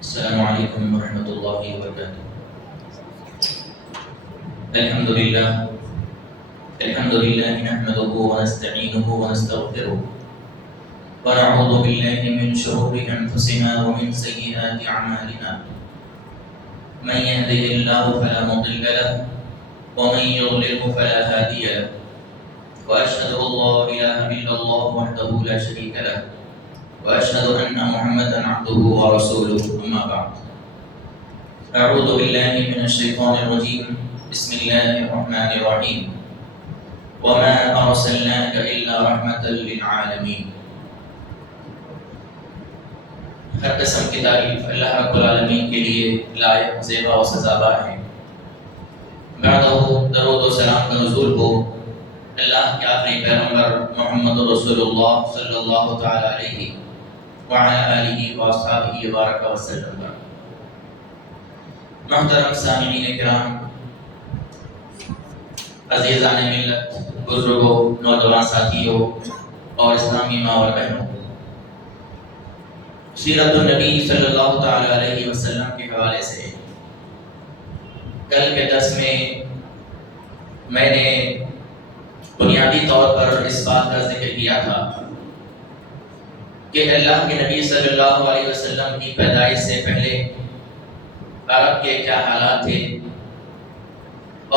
السلام علیکم ورحمۃ اللہ وبرکاتہ۔ الحمد للہ نحمده ونستعینه ونستغفره ونعوذ باللہ من شرور انفسنا ومن سیئات اعمالنا، من يهده الله فلا مضل له ومن يضلله فلا هادي له، واشهد ان لا اله الا الله وحده لا شريك له، واشهد ان محمدا عبده ورسوله، اما بعد، اعوذ باللہ من الشیطان الرجیم، بسم اللہ الرحمن الرحیم، وما ارسلناک الا رحمۃ للعالمین۔ ہر قسم کی تعریف اللہ رب العالمین کے لیے لائق، زیبا و سزاوار ہے۔ بعدہ درود و سلام کا نزول ہو اللہ کے آخری پیغمبر محمد رسول اللہ صلی اللہ تعالی علیہ وعلی آلہ واصحابہ وبارک وسلم۔ محترم سامعین کرام، عزیزان ملت، بزرگوں، نوجوان ساتھیوں اور اسلامی ماں اور بہنوں، سیرت النبی صلی اللہ تعالی علیہ وسلم کے حوالے سے کل کے درس میں نے بنیادی طور پر اس بات کا ذکر کیا تھا کہ اللہ کے نبی صلی اللہ علیہ وسلم کی پیدائش سے پہلے عرب کے کیا حالات تھے،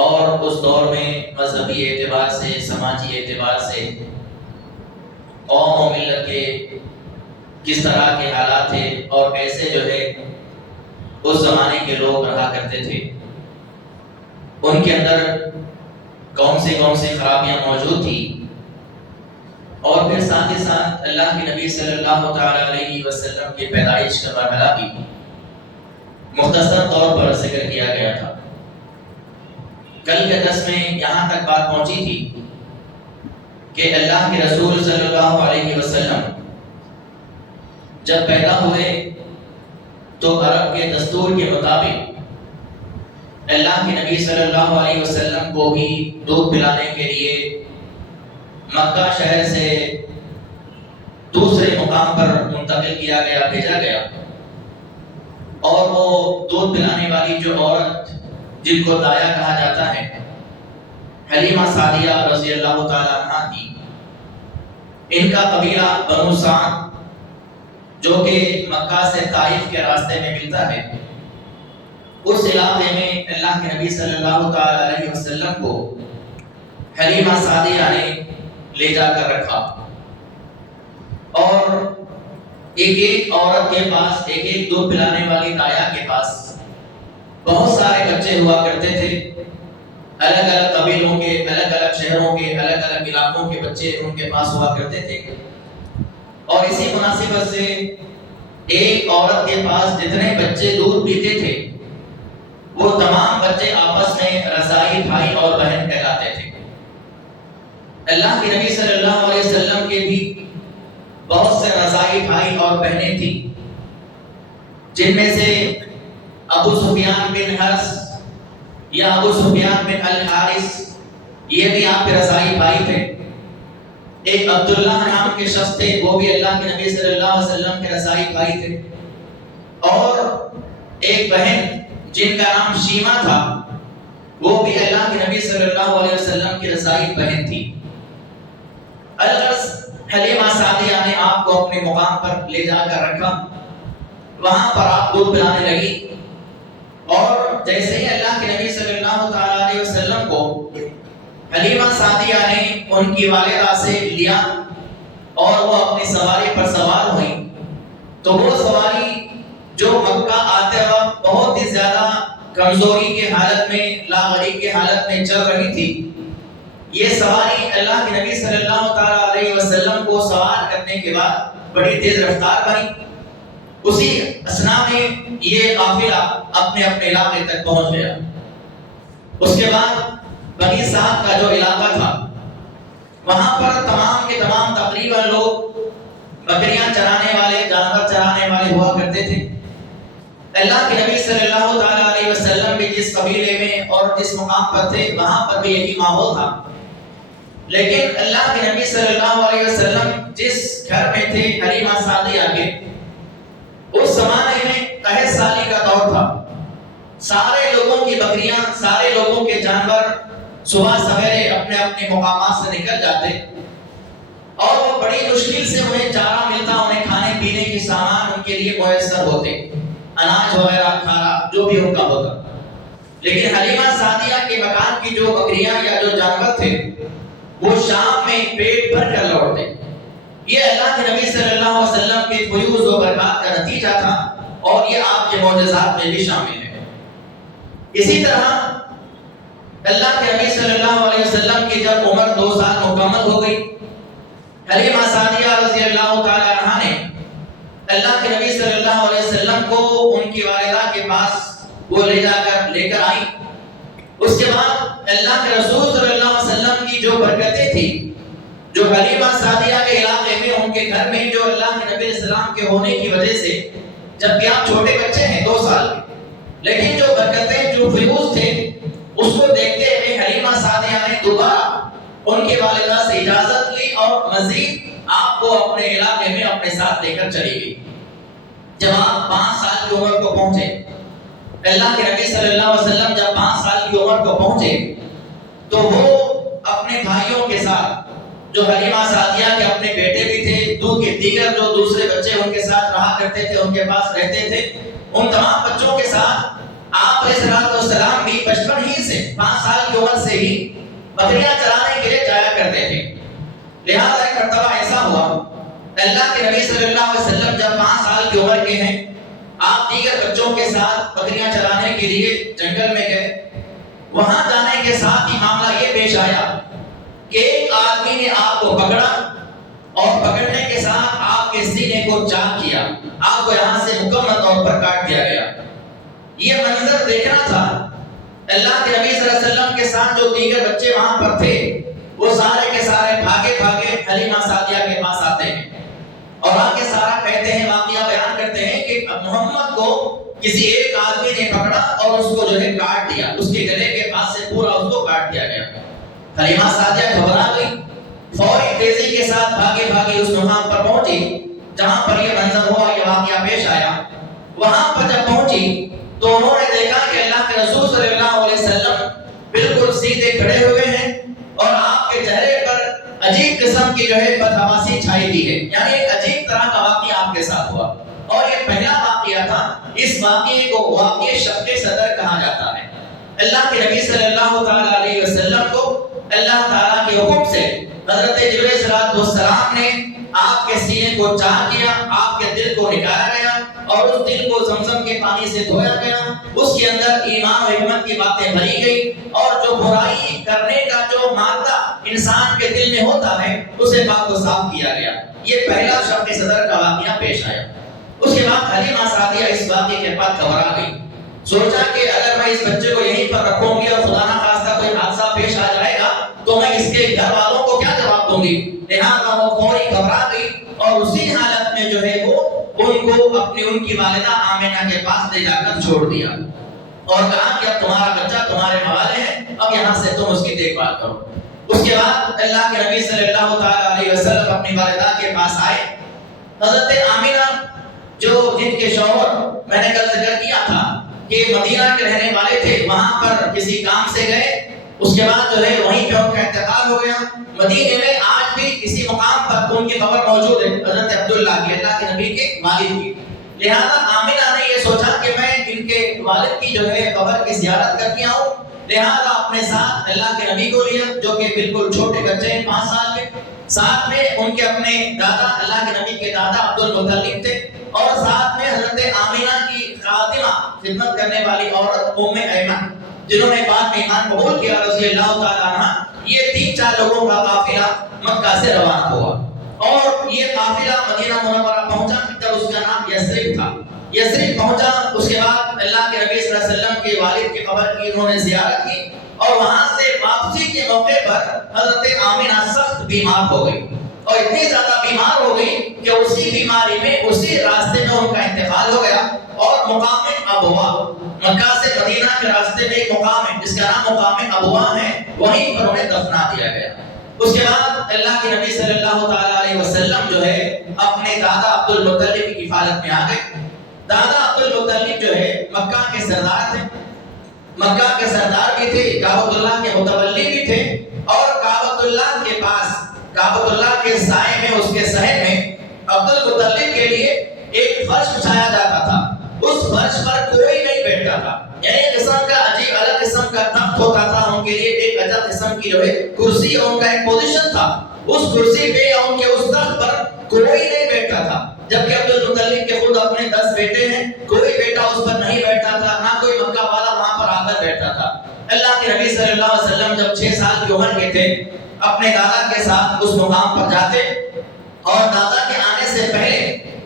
اور اس دور میں مذہبی اعتبار سے، سماجی اعتبار سے قوم و ملت کے کس طرح کے حالات تھے، اور کیسے جو ہے اس زمانے کے لوگ رہا کرتے تھے، ان کے اندر کون سی خرابیاں موجود تھی، اور پھر ساتھ ہی ساتھ اللہ کے نبی صلی اللہ تعالی علیہ وسلم کی پیدائش کا مرحلہ بھی مختصر طور پر ذکر کیا گیا تھا۔ کل کے درس میں یہاں تک بات پہنچی تھی کہ اللہ کے رسول صلی اللہ علیہ وسلم جب پیدا ہوئے تو عرب کے دستور کے مطابق اللہ کے نبی صلی اللہ علیہ وسلم کو بھی دودھ پلانے کے لیے مکہ شہر سے دوسرے مقام پر منتقل کیا گیا، بھیجا گیا، اور وہ دودھ پلانے والی جو عورت جن کو دایا کہا جاتا ہے، حلیمہ سعدیہ رضی اللہ تعالی عنہا تھی۔ ان کا قبیلہ بنو سعد جو کہ مکہ سے طائف کے راستے میں ملتا ہے، اس علاقے میں اللہ کے نبی صلی اللہ تعالی علیہ وسلم کو حلیمہ سعدیہ نے لے جا کر رکھا، اور ایک عورت کے پاس، ایک دودھ پلانے والی دایا کے پاس بہت سارے بچے ہوا کرتے تھے، الگ الگ قبیلوں کے، الگ الگ شہروں کے، الگ الگ علاقوں کے بچے ان کے پاس ہوا کرتے تھے، اور اسی مناسبت سے ایک عورت کے پاس جتنے بچے دودھ پیتے تھے وہ تمام بچے آپس میں رضاعی بھائی اور بہن کہلاتے تھے۔ اللہ کے نبی صلی اللہ علیہ وسلم کے بھی بہت سے رضاعی بھائی اور بہنیں تھیں، جن میں سے ابو سفیان بن حرس یا ابو سفیان بن الحارث، یہ بھی آپ کے رضاعی بھائی تھے۔ ایک عبداللہ نام کے شخص تھے، وہ بھی اللہ کے نبی صلی اللہ علیہ وسلم کے رضاعی بھائی تھے، اور ایک بہن جن کا نام شیمہ تھا، وہ بھی اللہ کے نبی صلی اللہ علیہ وسلم کی رضاعی بہن تھی۔ الغرض حلیمہ سعدیہ نے آپ کو اپنے مقام پر لے جا کر رکھا، وہاں پر آپ دودھ پلانے لگی، اور جیسے ہی اللہ کے نبی صلی اللہ تعالی علیہ وسلم کو حلیمہ سعدیہ نے ان کی والدہ سے لیا اور وہ اپنی سواری پر سوار ہوئی، تو وہ سواری جو مکہ آتے وقت بہت ہی زیادہ کمزوری کے حالت میں، لاغری کے حالت میں چل رہی تھی، یہ سواری اللہ کے نبی صلی اللہ تعالی علیہ وسلم کو سوار کرنے کے بعد بڑی تیز رفتار بنی۔ اسی اثنا میں یہ قافلہ اپنے علاقے تک پہنچ گیا۔ اس کے بعد بنی سعد کا جو علاقہ تھا، وہاں پر تمام کے تمام تقریباً لوگ بکریاں چرانے والے، جانور چرانے والے ہوا کرتے تھے۔ اللہ کے نبی صلی اللہ تعالی علیہ وسلم بھی جس قبیلے میں اور جس مقام پر تھے، وہاں پر بھی یہی ماحول تھا، لیکن اللہ کے نبی صلی اللہ علیہ وسلم جس گھر میں تھے حلیمہ سعدیہ کے، اس زمانے میں قحط سالی کا دور تھا، سارے لوگوں کی بکریاں، سارے لوگوں کے جانور صبح سویرے اپنے اپنے مقامات سے نکل جاتے اور وہ بڑی مشکل سے انہیں چارہ ملتا، انہیں کھانے پینے کے سامان ان کے لیے میسر ہوتے، اناج وغیرہ کھانا جو بھی ان کا ہوتا۔ لیکن حلیمہ سعدیہ کے مکان کی جو بکریاں یا جو جانور تھے وہ شام میں پیٹ بھر کر لوٹتے۔ یہ اللہ کے نبی صلی اللہ علیہ وسلم کے فیوز و برکات کا نتیجہ تھا اور یہ آپ کے معجزات میں بھی شامل ہے۔ اسی طرح اللہ کے نبی صلی اللہ علیہ وسلم کی جب عمر 2 سال مکمل ہو گئی، حلیمہ سعدیہ رضی اللہ تعالی عنہا نے اللہ کے نبی صلی اللہ علیہ وسلم کو ان کی والدہ کے پاس وہ لے کر آئی۔ اس کے بعد اللہ کے رسول صلی اللہ علیہ وسلم کی جو برکتیں تھی، جو حلیمہ سعدیہ کے علاقے میں ان کے گھر میں جو اللہ کے نبی علیہ السلام کے ہونے کی وجہ سے، جبکہ آپ چھوٹے بچے ہیں 2 سال کے، لیکن جو برکتیں جو فیوز تھے اس کو دیکھتے ہوئے حلیمہ سعدیہ نے دوبارہ ان کی والدہ سے اجازت لی اور مزید آپ کو اپنے علاقے میں اپنے ساتھ لے کر چلی گئی۔ جب آپ 5 سال کی عمر کو پہنچے، اللہ کے نبی صلی اللہ علیہ وسلم جب 5 سال کی عمر کو پہنچے تو وہ اپنے بھائیوں کے ساتھ، جو حلیمہ سعدیہ کے اپنے بیٹے بھی تھے، دیگر جو دوسرے بچے ان کے ساتھ رہا کرتے تھے، ان کے پاس رہتے تھے، ان تمام بچوں کے ساتھ آپ علیہ السلام بھی بچپن ہی سے 5 سال کی عمر سے ہی بکریاں چرانے کے لیے جایا کرتے تھے۔ لہذا ایک مرتبہ ایسا ہوا، اللہ کے نبی صلی اللہ علیہ وسلم جب 5 سال کی عمر کے ہیں، آپ دیگر بچوں کے ساتھ بکریاں چرانے کے لیے جنگل میں گئے۔ وہاں جانے کے ساتھ ہی معاملہ یہ پیش آیا کہ ایک آدمی نے آپ کو پکڑا اور پکڑنے کے ساتھ آپ کے سینے کو چاک کیا، آپ کو یہاں سے مکمل طور پر کاٹ دیا گیا۔ یہ منظر دیکھنا تھا۔ اللہ کے نبی صلی اللہ علیہ وسلم کے ساتھ جو دیگر بچے وہاں پر تھے وہ سارے کے سارے بھاگے بھاگے حلیمہ سعدیہ کے پاس آتے ہیں اور آ کے سارا کہتے ہیں، واقعہ بیان کرتے ہیں کہ محمد کو کسی ایک آدمی نے پکڑا اور اس کو جو ہے کاٹ دیا، اس کے گلے کے پاس سے پورا اس کو کاٹ دیا گیا۔ حلیمہ سعدیہ گھبرا گئی، فوری تیزی کے ساتھ بھاگے بھاگے اس مقام پر پہنچی جہاں پر یہ منظر ہوا، یہ واقعہ پیش آیا۔ وہاں پر جب پہنچی تو انہوں نے دیکھا کہ اللہ کے رسول صلی اللہ علیہ وسلم بالکل سیدھے کھڑے ہوئے ہیں اور آپ کے چہرے پر عجیب قسم کی جو ہے بدحواسی چھائی ہوئی ہے، یعنی ایک عجیب طرح کا واقعہ آپ کے ساتھ ہوا اور یہ پہلا واقعہ تھا۔ اس واقعے کو واقعہ شق صدر کہا جاتا ہے۔ اللہ کے نبی صلی اللہ تعالی علیہ وسلم کو اللہ تعالیٰ کے حکم سے حضرت جبرائیل علیہ السلام نے آپ کے سینے کو چاک کیا، آپ کے دل کو نکالا گیا اور اس دل کو زمزم کے پانی سے دھویا گیا، اس کے اندر ایمان و حکمت کی باتیں بھری گئی اور جو برائی کرنے کا جو مادہ انسان کے دل میں ہوتا ہے اسے پاک و صاف کیا گیا۔ یہ پہلا شق صدر کا واقعہ پیش آیا۔ اس کے بعد حلیمہ سعدیہ اس واقعے کے بعد گھبرا گئی، سوچا کہ اگر میں اس بچے کو یہیں پر رکھوں گی اور خدا نہ خواستہ کوئی حادثہ پیش آ جائے گا تو میں اس کے گھر والوں کو کیا جواب دوں گی، لہٰذا وہ فوری گھبرا گئی اور اسی حالت میں جو ہے وہ ان کو ان کی والدہ آمینہ کے پاس لے جا کر چھوڑ دیا اور کہا کہ اب تمہارا بچہ تمہارے حوالے ہے، اب یہاں سے تم اس کی دیکھ بھال کرو۔ اس کے بعد اللہ کے نبی صلی اللہ تعالی علیہ وسلم اپنی والدہ کے پاس آئے۔ حضرت آمینہ جن کے شوہر میں نے کل ذکر کیا تھا کہ مدینہ کے رہنے والے تھے، وہاں پر کسی کام سے گئے، اس کے بعد جو ہے وہیں پہ ان کا انتقال ہو گیا۔ مدینے میں آج بھی کسی مقام پر ان کی قبر موجود ہے، حضرت عبداللہ کی، اللہ کے نبی کے والد کی۔ لہذا آمینہ نے یہ سوچا کہ میں ان کے والد کی جو ہے قبر کی زیارت کر کے آؤں، لہذا اپنے ساتھ اللہ کے نبی کو لیا جو کہ بالکل چھوٹے بچے ہیں 5 سال کے، ساتھ میں ان کے اپنے دادا اللہ کے نبی کے دادا عبد المطلب تھے اور ساتھ میں حضرت آمینہ کی خادمہ خدمت کرنے والی عورت ام ایمن جنہوں نے بعد میں ایمان قبول کیا رضی اللہ تعالیٰ عنہ۔ یہ 3-4 لوگوں کا قافلہ مکہ سے روانہ ہوا اور یہ قافلہ مدینہ منورہ پہنچا جب اس کا نام یثرب تھا۔ یثرب پہنچا، اس کے بعد اللہ کے نبی صلی اللہ علیہ وسلم کے والد کی قبر کی انہوں نے زیارت کی اور وہاں سے واپسی کے موقع پر حضرت آمینہ سخت بیمار ہو گئی اور اتنی زیادہ بیمار ہو گئی کہ اسی بیماری میں اسی راستے میں ان کا انتقال ہو گیا اور مقام ابوا، مکہ سے مدینہ کے راستے میں ایک مقام ہے جس کا نام مقام ابوا ہے، وہیں پر انہیں دفنا دیا گیا۔ اس کے بعد اللہ کے نبی صلی اللہ تعالی علیہ وسلم جو ہے اپنے دادا عبد المطلب کی کفالت میں آ گئے۔ دادا عبد المطلب جو ہے مکہ کے سردار تھے، مکہ کے سردار بھی تھے، کعبۃ اللہ کے متولی بھی تھے، اور کعبۃ اللہ کے پاس، کعبۃ اللہ کے سائے میں، اس کے صحن میں عبد المطلب کے لیے ایک فرش بچھایا جاتا تھا، اس فرش پر کوئی نہیں بیٹھتا تھا، یعنی ایک قسم کا عجیب الگ قسم کا تخت ہوتا تھا ان کے لیے، ایک عجیب قسم کی جو ہے کرسی، ان کا ایک پوزیشن تھا، اس کرسی پہ یا ان کے اس تخت پر کوئی نہیں بیٹھتا تھا، جبکہ عبد المطلب کے خود اپنے 10 بیٹے ہیں، کوئی بیٹا اس پر نہیں بیٹھتا تھا، نہ کوئی مکہ والا وہاں پر آ کر بیٹھتا تھا۔ اللہ کے نبی صلی اللہ علیہ وسلم جب 6 سال کی عمر کے تھے، اپنے دادا کے ساتھ اس مقام پر جاتے اور دادا کے آنے سے پہلے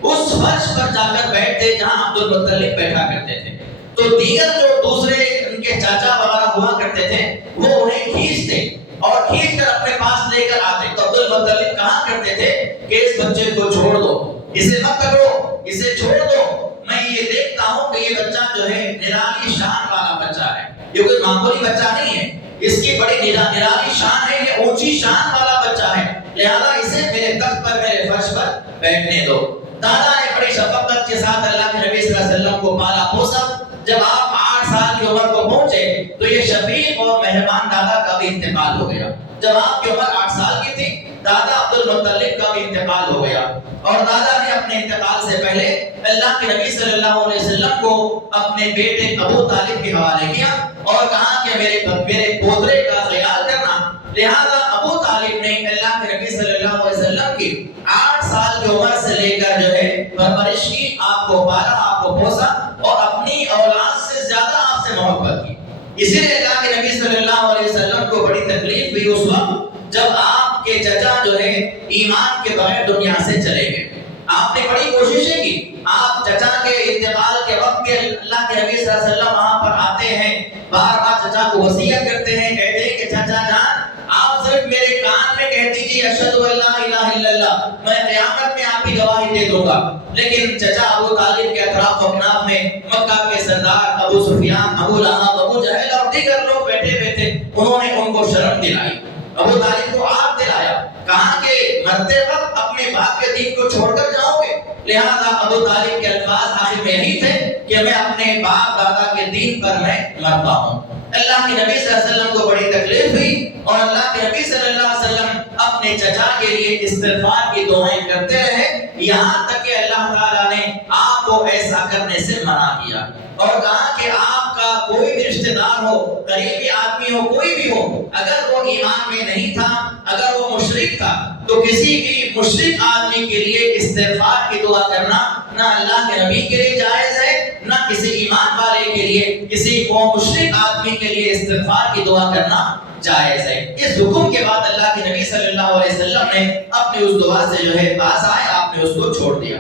اس فرش پر جا کر بیٹھتے جہاں عبد المطلب بیٹھا کرتے تھے، تو دیگر جو دوسرے ان کے چاچا وغیرہ ہوا کرتے تھے وہ انہیں کھینچتے اور کھینچ کر اپنے پاس لے کر آتے، تو عبد المطلب کہا کرتے تھے کہ اس بچے کو چھوڑ دو، اسے مت کرو، اسے چھوڑ دو، میں یہ دیکھتا ہوں کہ یہ بچہ جو ہے نرالی شان والا بچہ ہے، یہ کوئی معمولی بچہ نہیں ہے، اس کی بڑی نرالی شان ہے، یہ اونچی شان والا بچہ ہے، لہذا اسے میرے تخت پر، میرے فرش پر بیٹھنے دو۔ دادا نے بڑی شفقت کے ساتھ اللہ کے نبی صلی اللہ علیہ وسلم کو پالا پوسا، جب آپ 8 سال کی عمر کو پہنچے تو یہ شفیق اور مہربان دادا کا بھی انتقال ہو گیا، جب آپ کی عمر 8 سال کی تھی دادا عبد المطلب کا بھی انتقال ہو گیا، اور دادا نے اپنے انتقال سے پہلے اللہ کے نبی صلی اللہ علیہ وسلم کو اپنے بیٹے ابو طالب کے حوالے کیا اور کہا کہ میرے پوترے کا خیال کرنا، لہذا ابو طالب نے اللہ کے نبی صلی اللہ علیہ وسلم کی 8 سال کی عمر سے لے کر جو ہے پرورش کی، آپ کو پالا، آپ کو پوسا اور اپنی اولاد سے زیادہ آپ سے محبت کی، اسی لیے اللہ کے نبی صلی اللہ علیہ وسلم کو بڑی تکلیف ہوئی اس وقت جب آپ کے چچا جو ہے ایمان کے بغیر دنیا سے چلے گئے، آپ نے بڑی کوششیں کی، آپ چچا کے انتقال کے وقت کے اللہ کے نبی صلی اللہ علیہ وسلم وہاں پر آتے ہیں، بار بار چچا کو وصیت کرتے ہیں، کہتے ہیں کہ چچا جان آپ صرف میرے کان میں کہہ دیجیے اشہد ان لا الہ الا اللہ، میں قیامت میں آپ کی گواہی دے دوں گا، لیکن چچا ابو طالب کے اطراف و اکناف میں مکہ کے سردار ابو سفیان، ابو لہب، ابو جہل اور دیگر لوگ بیٹھے ہوئے تھے، انہوں نے ان کو شرم دلائی، ابو طالب کو آگ دلایا، کہا کہ مرتے وقت اپنے باپ کے دین کو چھوڑ کر جاؤ گے، لہذا ابو طالب کے الفاظ آخر میں یہی تھے کہ میں اپنے باپ دادا کے دین پر میں مرتا ہوں۔ اللہ کے نبی صلی اللہ علیہ وسلم کو بڑی تکلیف ہوئی اور اللہ کے نبی صلی اللہ علیہ وسلم اپنے چچا کے لیے استغفار کی دعائیں کرتے رہے، یہاں تک کہ اللہ تعالیٰ نے آپ کو ایسا کرنے سے منع کیا اور کہا کہ آپ کا کوئی بھی رشتہ دار ہو، قریبی آدمی ہو، کوئی بھی ہو، اگر وہ ایمان میں نہیں تھا، اگر وہ مشرک تھا، تو کسی بھی مشرک آدمی کے لیے استغفار کی دعا کرنا نہ اللہ کے نبی کے لیے جائز ہے، نہ کسی ایمان والے کے لیے، کسی وہ مشرک آدمی کے لیے استغفار کی دعا کرنا جائز ہے۔ اس حکم کے بعد اللہ کے نبی صلی اللہ علیہ وسلم نے اپنی اس دعا سے جو ہے باز آئے، آپ نے اس کو چھوڑ دیا۔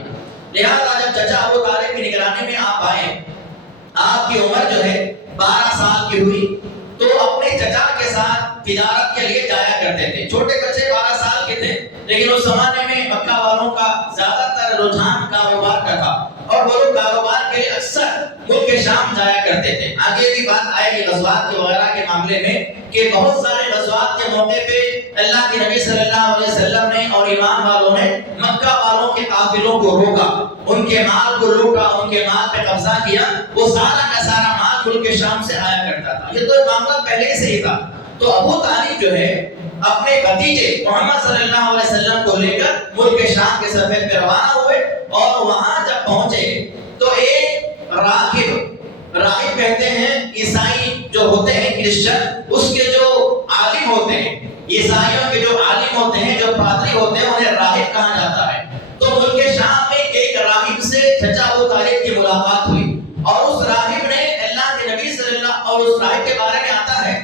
لہذا جب چچا ابو طالب کی نگرانی میں آپ آئے، آپ کی عمر جو ہے 12 سال کی ہوئی، تو اپنے چچا کے ساتھ تجارت کے لیے جایا کرتے تھے، چھوٹے بچے 12 سال کے تھے، لیکن اس زمانے میں مکہ والوں کا زیادہ تر رجحان کاروبار کا تھا اور وہ لوگ کاروبار کے لیے اکثر ملک شام جایا کرتے تھے۔ آگے بھی بات آئے گی غزوات کے وغیرہ کے معاملے میں کہ بہت سارے غزوات کے موقع پہ اللہ کے نبی صلی اللہ علیہ وسلم نے اور ایمان والوں نے مکہ والوں کے قافلوں کو روکا، ان کے مال کو لوٹا، ان کے مال پہ قبضہ کیا، وہ سارا کا سارا مال ملک شام سے آیا کرتا تھا، یہ تو معاملہ پہلے سے ہی تھا۔ تو ابو طالب جو ہے اپنے بھتیجے محمد صلی اللہ علیہ وسلم کو لے کر ملک شام کے سفر پہ روانہ ہوئے اور وہاں جب پہنچے تو ایک راہب کہتے ہیں عیسائی جو ہوتے ہیں کرسچن، اس کے جو عالم ہوتے ہیں، عیسائیوں کے جو عالم ہوتے ہیں، جو پادری ہوتے ہیں، انہیں راہب کہا جاتا ہے۔ تو ملک شام میں ایک راہب سے چچا ابو طالب کی ملاقات ہوئی اور اس راہب نے اللہ کے نبی صلی اللہ اور اس راہب کے بارے میں آتا ہے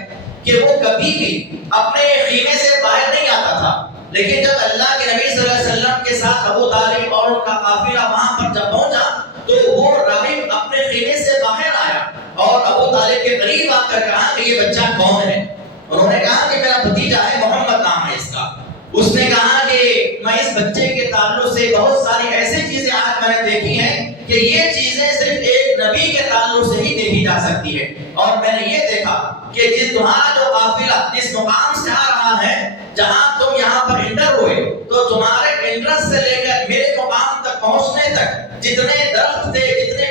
کہ وہ کبھی بھی اپنے خیمے سے باہر نہیں آتا تھا، لیکن جب اللہ کے نبی صلی اللہ علیہ وسلم کے ساتھ ابو طالب اور ان کا قافلہ وہاں پر جب پہنچا تو وہ راہب اپنے خیمے سے باہر آیا اور ابو طالب کے قریب آ کر کہا کہ یہ بچہ کون ہے؟ انہوں نے کہا کہ میرا بھتیجا ہے، محمد نام ہے اس کا۔ اس نے کہا کہ میں اس بچے کے تعلق سے بہت ساری ایسی چیزیں آج میں نے دیکھی ہیں کہ یہ چیزیں صرف ایک نبی کے تعلق سے ہی دیکھی جا سکتی ہے، اور میں نے یہ دیکھا کہ تمہارا جو قافلہ جس مقام سے آ رہا ہے، جہاں تم یہاں پر انٹر ہوئے، تو تمہارے انٹرس سے لے کر میرے مقام تک پہنچنے تک جتنے درخت تھے، جتنے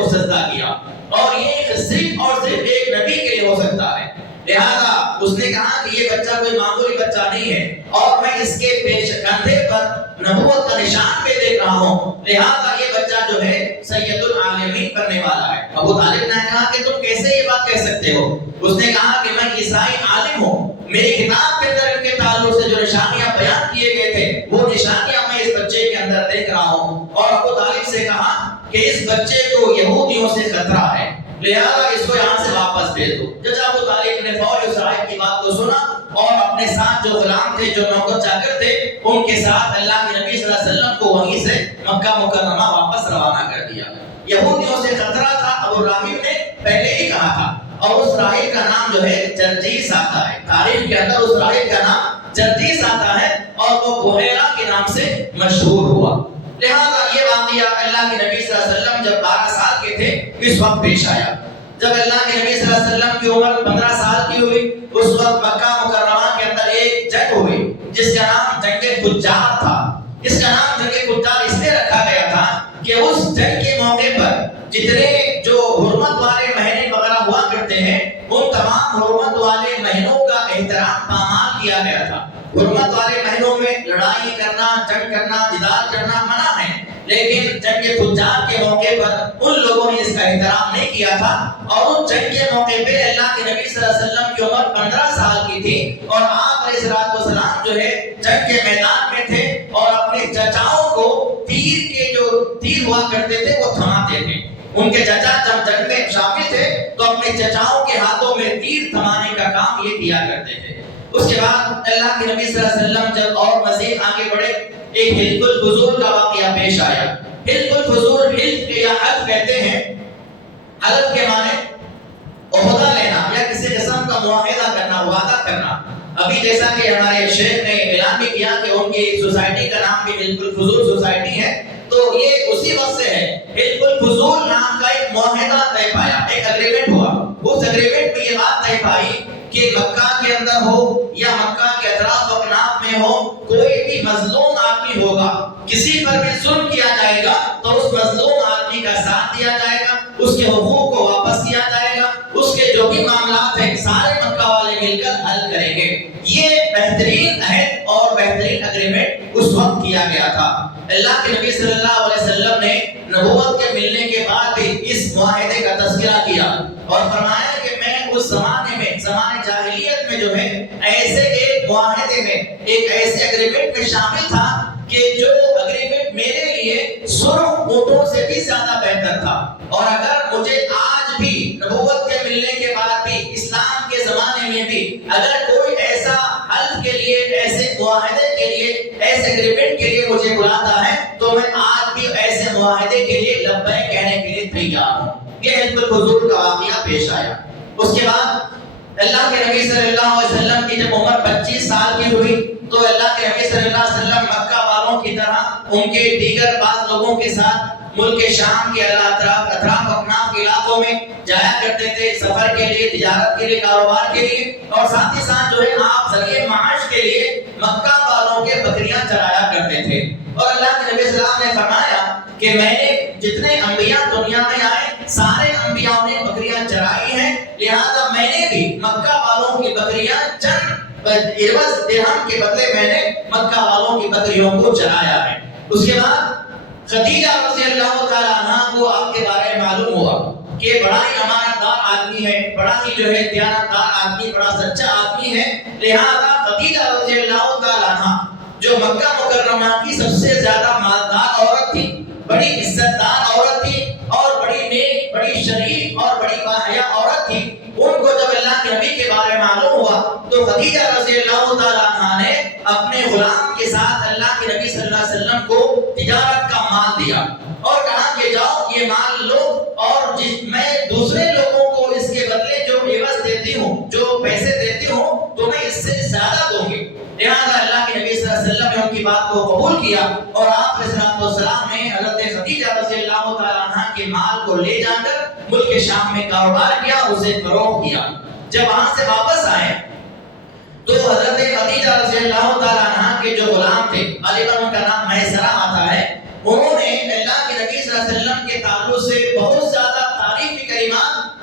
کو سجدہ کیا، اور یہ صرف اور صرف ایک نبی کے لیے ہو سکتا ہے۔ لہذا اس نے کہا کہ یہ بچہ کوئی معمولی بچہ نہیں ہے، اور میں اس کے پیش کندھے پر نبوت کا نشان بھی دیکھ رہا ہوں، لہذا یہ بچہ جو ہے سید العالمین بننے والا ہے۔ ابو طالب نے کہا کہ تم کیسے یہ بات کہہ سکتے ہو؟ اس نے کہا کہ میں عیسائی عالم ہوں، میری کتاب کے اندر ان کے تعلق سے جو نشانیاں بیان کیے گئے تھے وہ نشانیاں میں اس بچے کے اندر دیکھ رہا ہوں۔ اور ابو طالب سے کہا کہ اس بچے کو یہودیوں سے خطرہ ہے، لہذا اس کو یہاں سے واپس بھیج دو۔ چچا ابو طالب نے فوری اس راہب کی بات کو سنا، اور اپنے ساتھ جو غلام تھے، جو نوکر چاکر تھے، ان کے ساتھ اللہ کے نبی صلی اللہ علیہ وسلم کو وہیں سے مکہ مکرمہ واپس روانہ کر دیا۔ یہودیوں سے خطرہ تھا، ابو راہب نے پہلے ہی کہا تھا، اور اس راہب کا نام جو ہے جرجیس آتا ہے، تاریخ کے اندر اس راہب کا نام جرجیس آتا ہے، اور وہ بحیرہ کے نام سے مشہور ہوا۔ لہذا یہ واقعہ اللہ کے نبی صلی اللہ علیہ وسلم جب 12 سال کے تھے اس وقت پیش آیا۔ جب اللہ کے نبی صلی اللہ علیہ وسلم کی عمر 15 سال کی ہوئی، اس وقت مکہ مکرمہ کے اندر ایک جنگ ہوئی جس کا نام جنگ فجار تھا۔ اس کا نام جنگ فجار اس لیے رکھا گیا تھا کہ اس جنگ کے موقع پر جتنے جو حرمت والے مہینے وغیرہ ہوا کرتے ہیں، ان تمام حرمت والے مہینوں کا احترام پامال کیا گیا تھا۔ حرمت والے مہینوں میں لڑائی کرنا، جنگ کرنا، جدال کرنا منع ہے، لیکن جنگ فجار کے موقع پر ان لوگوں نے اس کا احترام نہیں کیا تھا، اور اس جنگ کے موقع پہ اللہ کے نبی صلی اللہ علیہ وسلم کی عمر 15 سال کی تھی، اور آپ علیہ السلام جو ہے جنگ کے میدان میں تھے، اور اپنے چچاؤں کو تیر ہوا کرتے تھے وہ تھماتے تھے۔ ان کے چچا جب جنگ میں شامل تھے تو اپنے چچاؤں کے ہاتھوں میں تیر تھمانے کا کام یہ کیا کرتے تھے۔ اس کے بعد اللہ کے نبی صلی اللہ علیہ وسلم جب اور مزید آگے بڑھے، ایک حلف الفضول کا واقعہ پیش آیا۔ حلف الفضول، حلف یا حلف کہتے ہیں، حلف کے معنی عہدہ لینا یا کسی قسم کا معاہدہ کرنا، وعدہ کرنا۔ ابھی جیسا کہ ہمارے شیخ نے اعلان بھی کیا کہ ان کی سوسائٹی کا نام بھی حلف الفضول سوسائٹی ہے، تو یہ اسی وقت سے ہے۔ حلف الفضول نام کا ایک معاہدہ طے پایا، ایک اگریمنٹ ہوا۔ اس اگریمنٹ میں یہ بات طے پائی کہ مکہ کے اندر ہو یا مکہ کے اطراف و اکناف میں ہو، کوئی بھی مظلوم آدمی ہوگا، کسی پر بھی ظلم کیا جائے گا تو اس مظلوم آدمی کا ساتھ دیا جائے گا، اس کے حقوق کو واپس کیا جائے گا، اس کے جو بھی معاملات ہیں سارے مکہ والے مل کر حل کریں گے۔ یہ بہترین عہد اور بہترین اگریمنٹ اس وقت کیا گیا تھا۔ اللہ کے نبی صلی اللہ علیہ وسلم نے نبوت کے ملنے کے بعد بھی اس معاہدے کا تذکرہ کیا اور فرمایا کہ میں اس زمانے میں، زمانے جاہلیت میں جو ہے ایسے ایک معاہدے میں، ایک ایسے اگریمنٹ میں شامل تھا کہ جو اگریمنٹ میرے لیے سرخ اونٹوں سے بھی زیادہ بہتر تھا، اور اگر مجھے آج بھی نبوت کے ملنے کے بعد بھی اسلام کے زمانے میں بھی اگر کوئی ایسا حلف کے لیے، ایسے معاہدے کے لیے، ایسے اگریمنٹ کے لیے مجھے بلاتا ہے تو میں آج بھی ایسے معاہدے کے لیے لبیک کہنے کے لیے تیار ہوں۔ یہ حلف الفضول کا واقعہ پیش آیا۔ اس کے بعد اللہ کے نبی صلی اللہ علیہ وسلم کی جب عمر 25 سال کی ہوئی تو اللہ کے نبی صلی اللہ علیہ وسلم مکہ والوں کی طرح ان کے دیگر بعض لوگوں کے ساتھ ملک شام کے اطراف اکناف کے علاقوں میں جایا کرتے تھے، سفر کے لیے، تجارت کے لیے، کاروبار کے لیے، اور ساتھ ہی ساتھ جو ہے آپ ذریعہ معاش کے لیے مکہ والوں کے بکریاں چرایا کرتے تھے۔ اور اللہ کے نبی صلی اللہ علیہ وسلم نے فرمایا کہ میں نے جتنے انبیاء دنیا میں آئے سارے انبیاء نے بکریاں چرائی ہیں، لہذا میں نے بھی مکہ والوں کی بکریاں چند عوض درہم کے بدلے میں نے مکہ والوں کی بکریوں کو چرایا ہے۔ اس کے بعد خدیجہ رضی اللہ تعالیٰ عنہ کو آپ کے بارے میں معلوم ہوا کہ بڑا ہی امانت دار آدمی ہے، بڑا ہی جو ہے دیانت دار آدمی، بڑا سچا آدمی ہے، لہذا خدیجہ رضی اللہ تعالیٰ عنہ جو مکہ مکرمہ کی سب سے زیادہ مالدار عورت تھی، بڑی عزت دار عورت تھی، اور بڑی نیک، بڑی شریف اور بڑی باحیا عورت تھی، ان کو جب اللہ کے نبی کے بارے میں معلوم ہوا تو خدیجہ رضی اللہ تعالیٰ عنہ نے اپنے غلام کے ساتھ اللہ کے نبی صلی اللہ علیہ وسلم کو تجارت کا مال دیا اور کہا کہ جاؤ یہ مال لو، اور میں دوسرے لوگوں کو اس کے بدلے جو عوض دیتی ہوں، جو پیسے دیتی ہوں، تو میں اس سے زیادہ دوں گی۔ لہذا اللہ کے نبی صلی اللہ علیہ وسلم نے ان کی بات کو قبول کیا، اور آپ علیہ السلام نے حضرت خدیجہ رضی اللہ تعالیٰ عنہ کے مال کو لے جا کر ملک شام میں کاروبار کیا، اسے فروخت کیا۔ جب وہاں سے واپس آئے تو حضرت خدیجہ رضی اللہ تعالیٰ عنہ کے جو غلام تھے، غالباً ان کا نام میسرہ آتا ہے، انہوں نے اللہ کے نبی صلی اللہ علیہ وسلم کے تعلق سے بہت زیادہ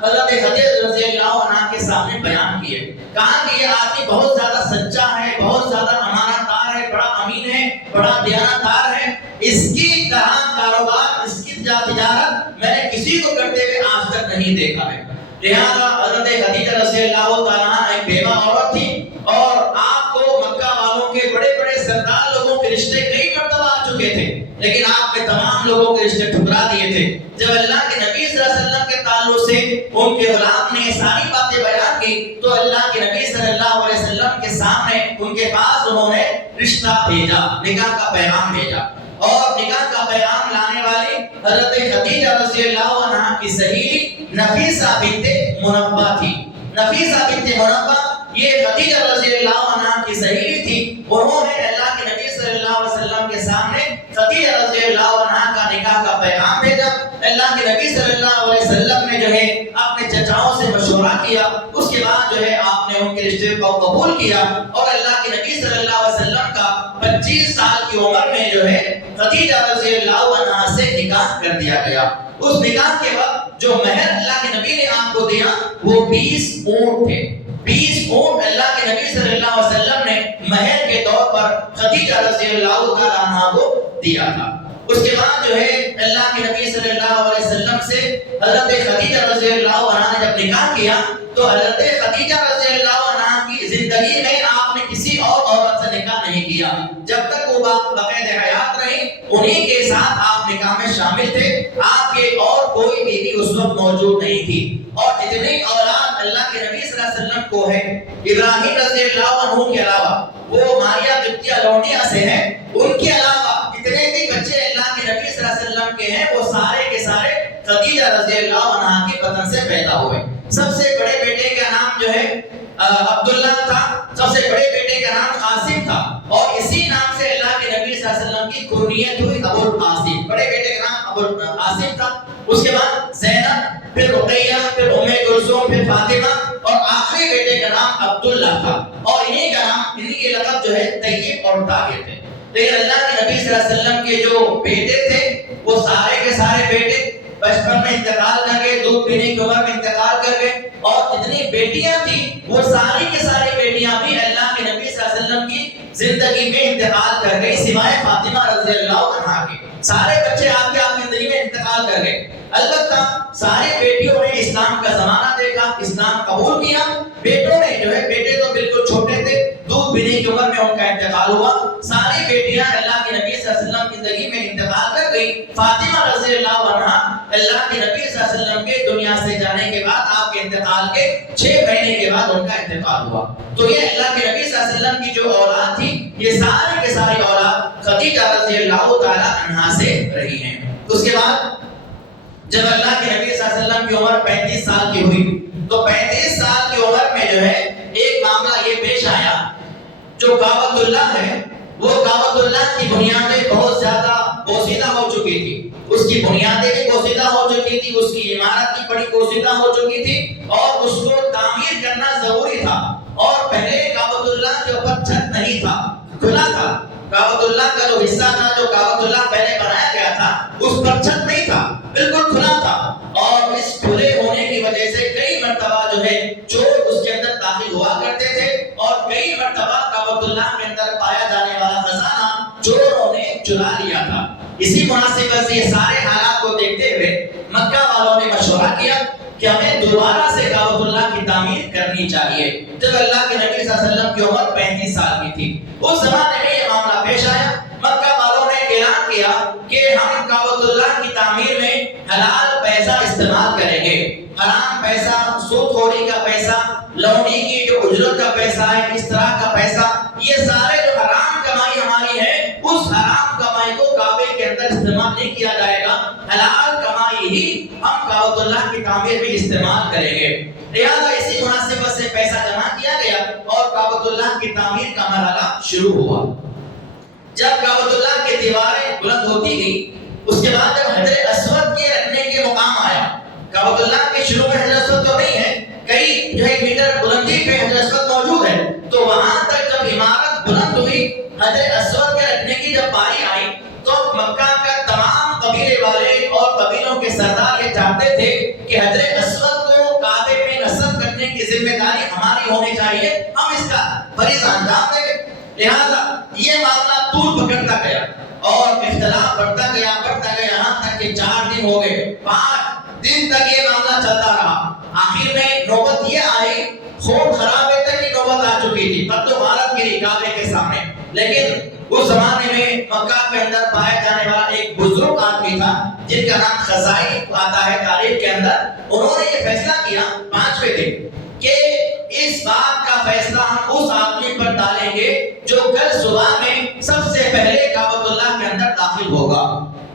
حضرت خدیجہ رضی اللہ عنہ کے سامنے بیان کیے. کہا کہ یہ آدمی بہت زیادہ سچا ہے, بہت زیادہ امانت دار ہے, بڑا امین ہے, بڑا دیانتدار ہے. اس کی طرح کاروبار, اس کی تجارت میں نے کسی کو کرتے ہوئے آج تک نہیں دیکھا ہے. لہذا حضرت خدیجہ رضی اللہ تعالیٰ ایک بیوہ عورت تھی, اور آپ کو مکہ والوں کے بڑے بڑے سردار لوگوں کے رشتے کئی مرتبہ آ چکے تھے, لیکن آپ نے تمام لوگوں کے رشتے ٹھکرا دیے تھے. جب اللہ کے نبی صلی اللہ علیہ وسلم کے تعلق سے ان کے غلام نے ساری باتیں بیان کی, تو اللہ کے نبی صلی اللہ علیہ وسلم کے سامنے ان کے پاس انہوں نے رشتہ بھیجا, نکاح کا پیغام بھیجا. اور نکاح کا پیغام لانے والی حضرت خدیجہ رضی اللہ عنہا کی سہیلی نفیسہ بنت منبہ تھی. نفیسہ بنت منبہ یہ خدیجہ رضی اللہ عنہا کی سہیلی تھی. انہوں نے اللہ کے نبی صلی اللہ علیہ وسلم کے سامنے خدیجہ رضی اللہ عنہا کا نکاح کا پیغام بھیجا. اللہ کے نبی صلی اللہ علیہ وسلم نے جو ہے اپنے چچاؤں سے مشورہ کیا, اس کے بعد جو ہے آپ نے ان کے رشتے کو قبول کیا, اور اللہ کے نبی صلی اللہ علیہ وسلم کا 25 سال کی عمر میں جو ہے خدیجہ رضی اللہ عنہا سے نکاح کر دیا گیا. اس نکاح کے وقت جو مہر اللہ کے نبی نے آپ کو دیا وہ 20 اونٹ تھے. 20 اونٹ اللہ کے نبی صلی اللہ علیہ وسلم نے مہر کے طور پر خدیجہ رضی اللہ تعالیٰ عنہا کو دیا تھا. اس کے بعد جو ہے اللہ کے نبی صلی اللہ علیہ وسلم سے حضرت خدیجہ رضی اللہ عنہا نے جب نکاح کیا, تو حضرت خدیجہ رضی اللہ عنہا کی زندگی میں آپ نے کسی اور عورت سے نکاح نہیں کیا. جب تک وہ باقید حیات رہی, انہی کے ساتھ آپ نکاح میں شامل تھے. آپ کے اور کوئی بیوی اس وقت موجود نہیں تھی. اور جتنی اولاد اللہ کے نبی صلی اللہ علیہ وسلم کو ہے, ابراہیم رضی اللہ عنہ کے علاوہ, وہ ماریا قبطیہ لونڈیا سے ہیں, ان کے علاوہ جتنے بھی بچے اللہ کے نبی صلی اللہ علیہ وسلم کے ہیں وہ سارے کے سارے خدیجہ رضی اللہ عنہا کے بدن سے پیدا ہوئے. سب سے بڑے بیٹے کا نام جو ہے عبداللہ تھا, سب سے بڑے بیٹے کا نام قاسم تھا, اور اسی نام سے اللہ کے نبی صلی اللہ علیہ وسلم کی کنیت ہوئی ابو القاسم. بڑے بیٹے کا نام ابو القاسم تھا. اس کے بعد زینب, پھر رقیہ, پھر ام کلثوم, پھر فاطمہ, اور آخری بیٹے کا نام عبداللہ تھا. اور انہی کا نام, انہی کے لقب جو ہے طیب اور طاہر تھے. لیکن اللہ کے نبی صلی اللہ علیہ وسلم کے جو بیٹے تھے وہ سارے کے سارے بیٹے بچپن میں انتقال کر گئے, دودھ پینے کی عمر میں انتقال کر گئے. اور جتنی بیٹیاں تھیں وہ ساری کی ساری بیٹیاں بھی اللہ کے نبی صلی اللہ علیہ وسلم کی زندگی میں انتقال کر گئی, سوائے فاطمہ رضی اللہ عنہا کے. سارے بچے آپ کی زندگی میں انتقال کر گئے. البتہ ساری بیٹیوں نے اسلام کا زمانہ دیکھا, اسلام قبول کیا. بیٹوں نے جو ہے, بیٹے تو بالکل چھوٹے تھے, دودھ پینے کی عمر میں ان کا انتقال ہوا. ساری بیٹیاں اللہ کے نبی صلی اللہ علیہ وسلم کی زندگی میں انتقال کر گئی. فاطمہ رضی اللہ عنہا اللہ کے نبی صلی اللہ علیہ وسلم کے دنیا سے جانے کے بعد, آپ کے انتقال کے 6 مہینے کے بعد ان کا انتقال ہوا. تو یہ اللہ کے نبی صلی اللہ علیہ وسلم کی جو اولاد تھی, یہ ساری کے ساری اولاد خدیجہ رضی اللہ تعالی عنہا سے رہی ہیں. اس کے بعد جب اللہ کے نبی صلی اللہ علیہ وسلم کی عمر 35 سال کی ہوئی, تو 35 سال کی عمر میں جو ہے ایک معاملہ یہ پیش آیا. جو کعبۃ اللہ ہے, وہ کعبۃ اللہ کی بنیادیں بہت زیادہ پوسیدہ ہو چکی تھی. اس کی بنیادیں بھی پوسیدہ ہو چکی تھی, اس کی عمارت بھی بڑی پوسیدہ ہو چکی تھی, اور اس کو تعمیر کرنا ضروری تھا. اور پہلے کعبۃ اللہ کے اوپر چھت نہیں تھا, کھلا تھا. کعبۃ اللہ کا جو حصہ تھا, جو کعبۃ اللہ پہلے بنایا گیا تھا, اس پر چھت نہیں تھا, بالکل کھلا تھا. اور اس کھلے ہونے کی وجہ سے کئی مرتبہ جو ہے چور اس کے اندر داخل ہوا کرتے تھے, اور کئی مرتبہ کعبۃ اللہ کے اندر پایا جانے والا خزانہ چوروں نے چرا لیا تھا. اسی مناسبت سے یہ سارے حالات کو دیکھتے ہوئے مکہ والوں نے مشورہ کیا کہ ہمیں دوبارہ سے کعبۃ اللہ کی تعمیر کرنی چاہیے. جب اللہ کے نبی صلی اللہ علیہ وسلم کی عمر 35 سال کی تھی, اس زمانے میں یہ معاملہ پیش آیا. مکہ والوں نے اعلان کیا کہ ہم کعبۃ اللہ کی تعمیر میں حلال پیسہ استعمال کریں گے. حرام پیسہ, سود خوری کا پیسہ, لونڈی کی جو اجرت کا پیسہ ہے, اس طرح کا پیسہ, یہ سارے جو حرام کمائی ہماری ہے, اس حرام کمائی کو کعبے کے اندر استعمال نہیں کیا جائے گا. حلال کمائی ہی ہم کعبۃ اللہ کی تعمیر میں استعمال کریں گے. لہذا اسی مناسبت سے پیسہ جمع کیا گیا اور کعبۃ اللہ کی تعمیر کا مرحلہ شروع ہوا. جب کعبۃ اللہ کی دیواریں بلند ہوتی گئی, اس کے بعد جب حجر اسود کے رکھنے کے مقام آیا, کعبۃ اللہ کے شروع میں حجر اسود تو نہیں ہے, کئی جو ہے میٹر بلندی پہ حجر اسود موجود ہے, تو وہاں تک جب عمارت بلند ہوئی, حجر اسود کے رکھنے کی جب باری آئی, تو مکہ کا تمام قبیلے والے اور قبیلوں کے سردار یہ چاہتے تھے کہ حجر اسود کو ذمہ داری ہماری ہونی چاہیے، ہم اس کا فریضہ انجام دیں گے۔ لہذا یہ معاملہ طول پکڑتا گیا اور اختلاف بڑھتا گیا یہاں تک کہ 4 دن ہو گئے، 5 دن تک یہ معاملہ چلتا رہا۔ آخر میں نوبت یہ آئی، خون خرابے تک کی نوبت آ چکی تھی، قتل و غارت گری کعبے کے سامنے۔ لیکن اس زمانے میں مکہ کے اندر پایا جانے والا ایک بزرگ آدمی تھا جن کا نام خزائی آتا ہے تاریخ کے اندر۔ انہوں نے یہ فیصلہ کیا 5ویں دن کہ اس بات کا فیصلہ ہم اس آدمی پر ڈالیں گے جو کل صبح میں سب سے پہلے کعبۃ اللہ کے اندر داخل ہوگا،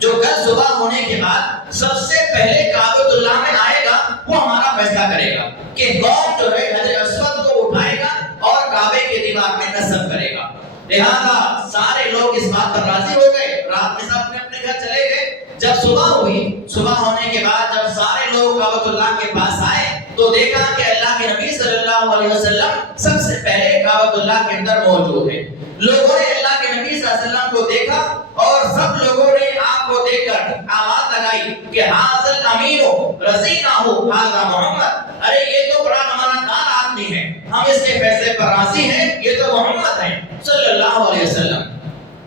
جو کل صبح ہونے کے بعد سب سے پہلے کعبۃ اللہ میں آئے گا، وہ ہمارا فیصلہ کرے گا کہ کون جو ہے حجر اسود کو اٹھائے گا اور کعبے کی دیوار میں نصب کرے گا۔ لہذا سارے لوگ اس بات پر راضی ہو گئے، رات میں سب اپنے اپنے گھر چلے گئے۔ جب صبح ہوئی، صبح ہونے کے بعد جب سارے لوگ کعبۃ اللہ کے پاس آئے تو دیکھا کہ اللہ کے نبی صلی اللہ علیہ وسلم سب سے پہلے کعبۃ اللہ کے اندر موجود ہیں۔ لوگوں نے اللہ کے نبی صلی اللہ علیہ وسلم کو دیکھا اور سب لوگوں نے آپ کو دیکھ کر آواز لگائی کہ حاضر امین رضینا ھذا محمد، ارے یہ تو بڑا امانتدار آدمی ہے، ہم اس کے فیصلے پر راضی ہیں، یہ تو محمد ہے صلی اللہ علیہ وسلم۔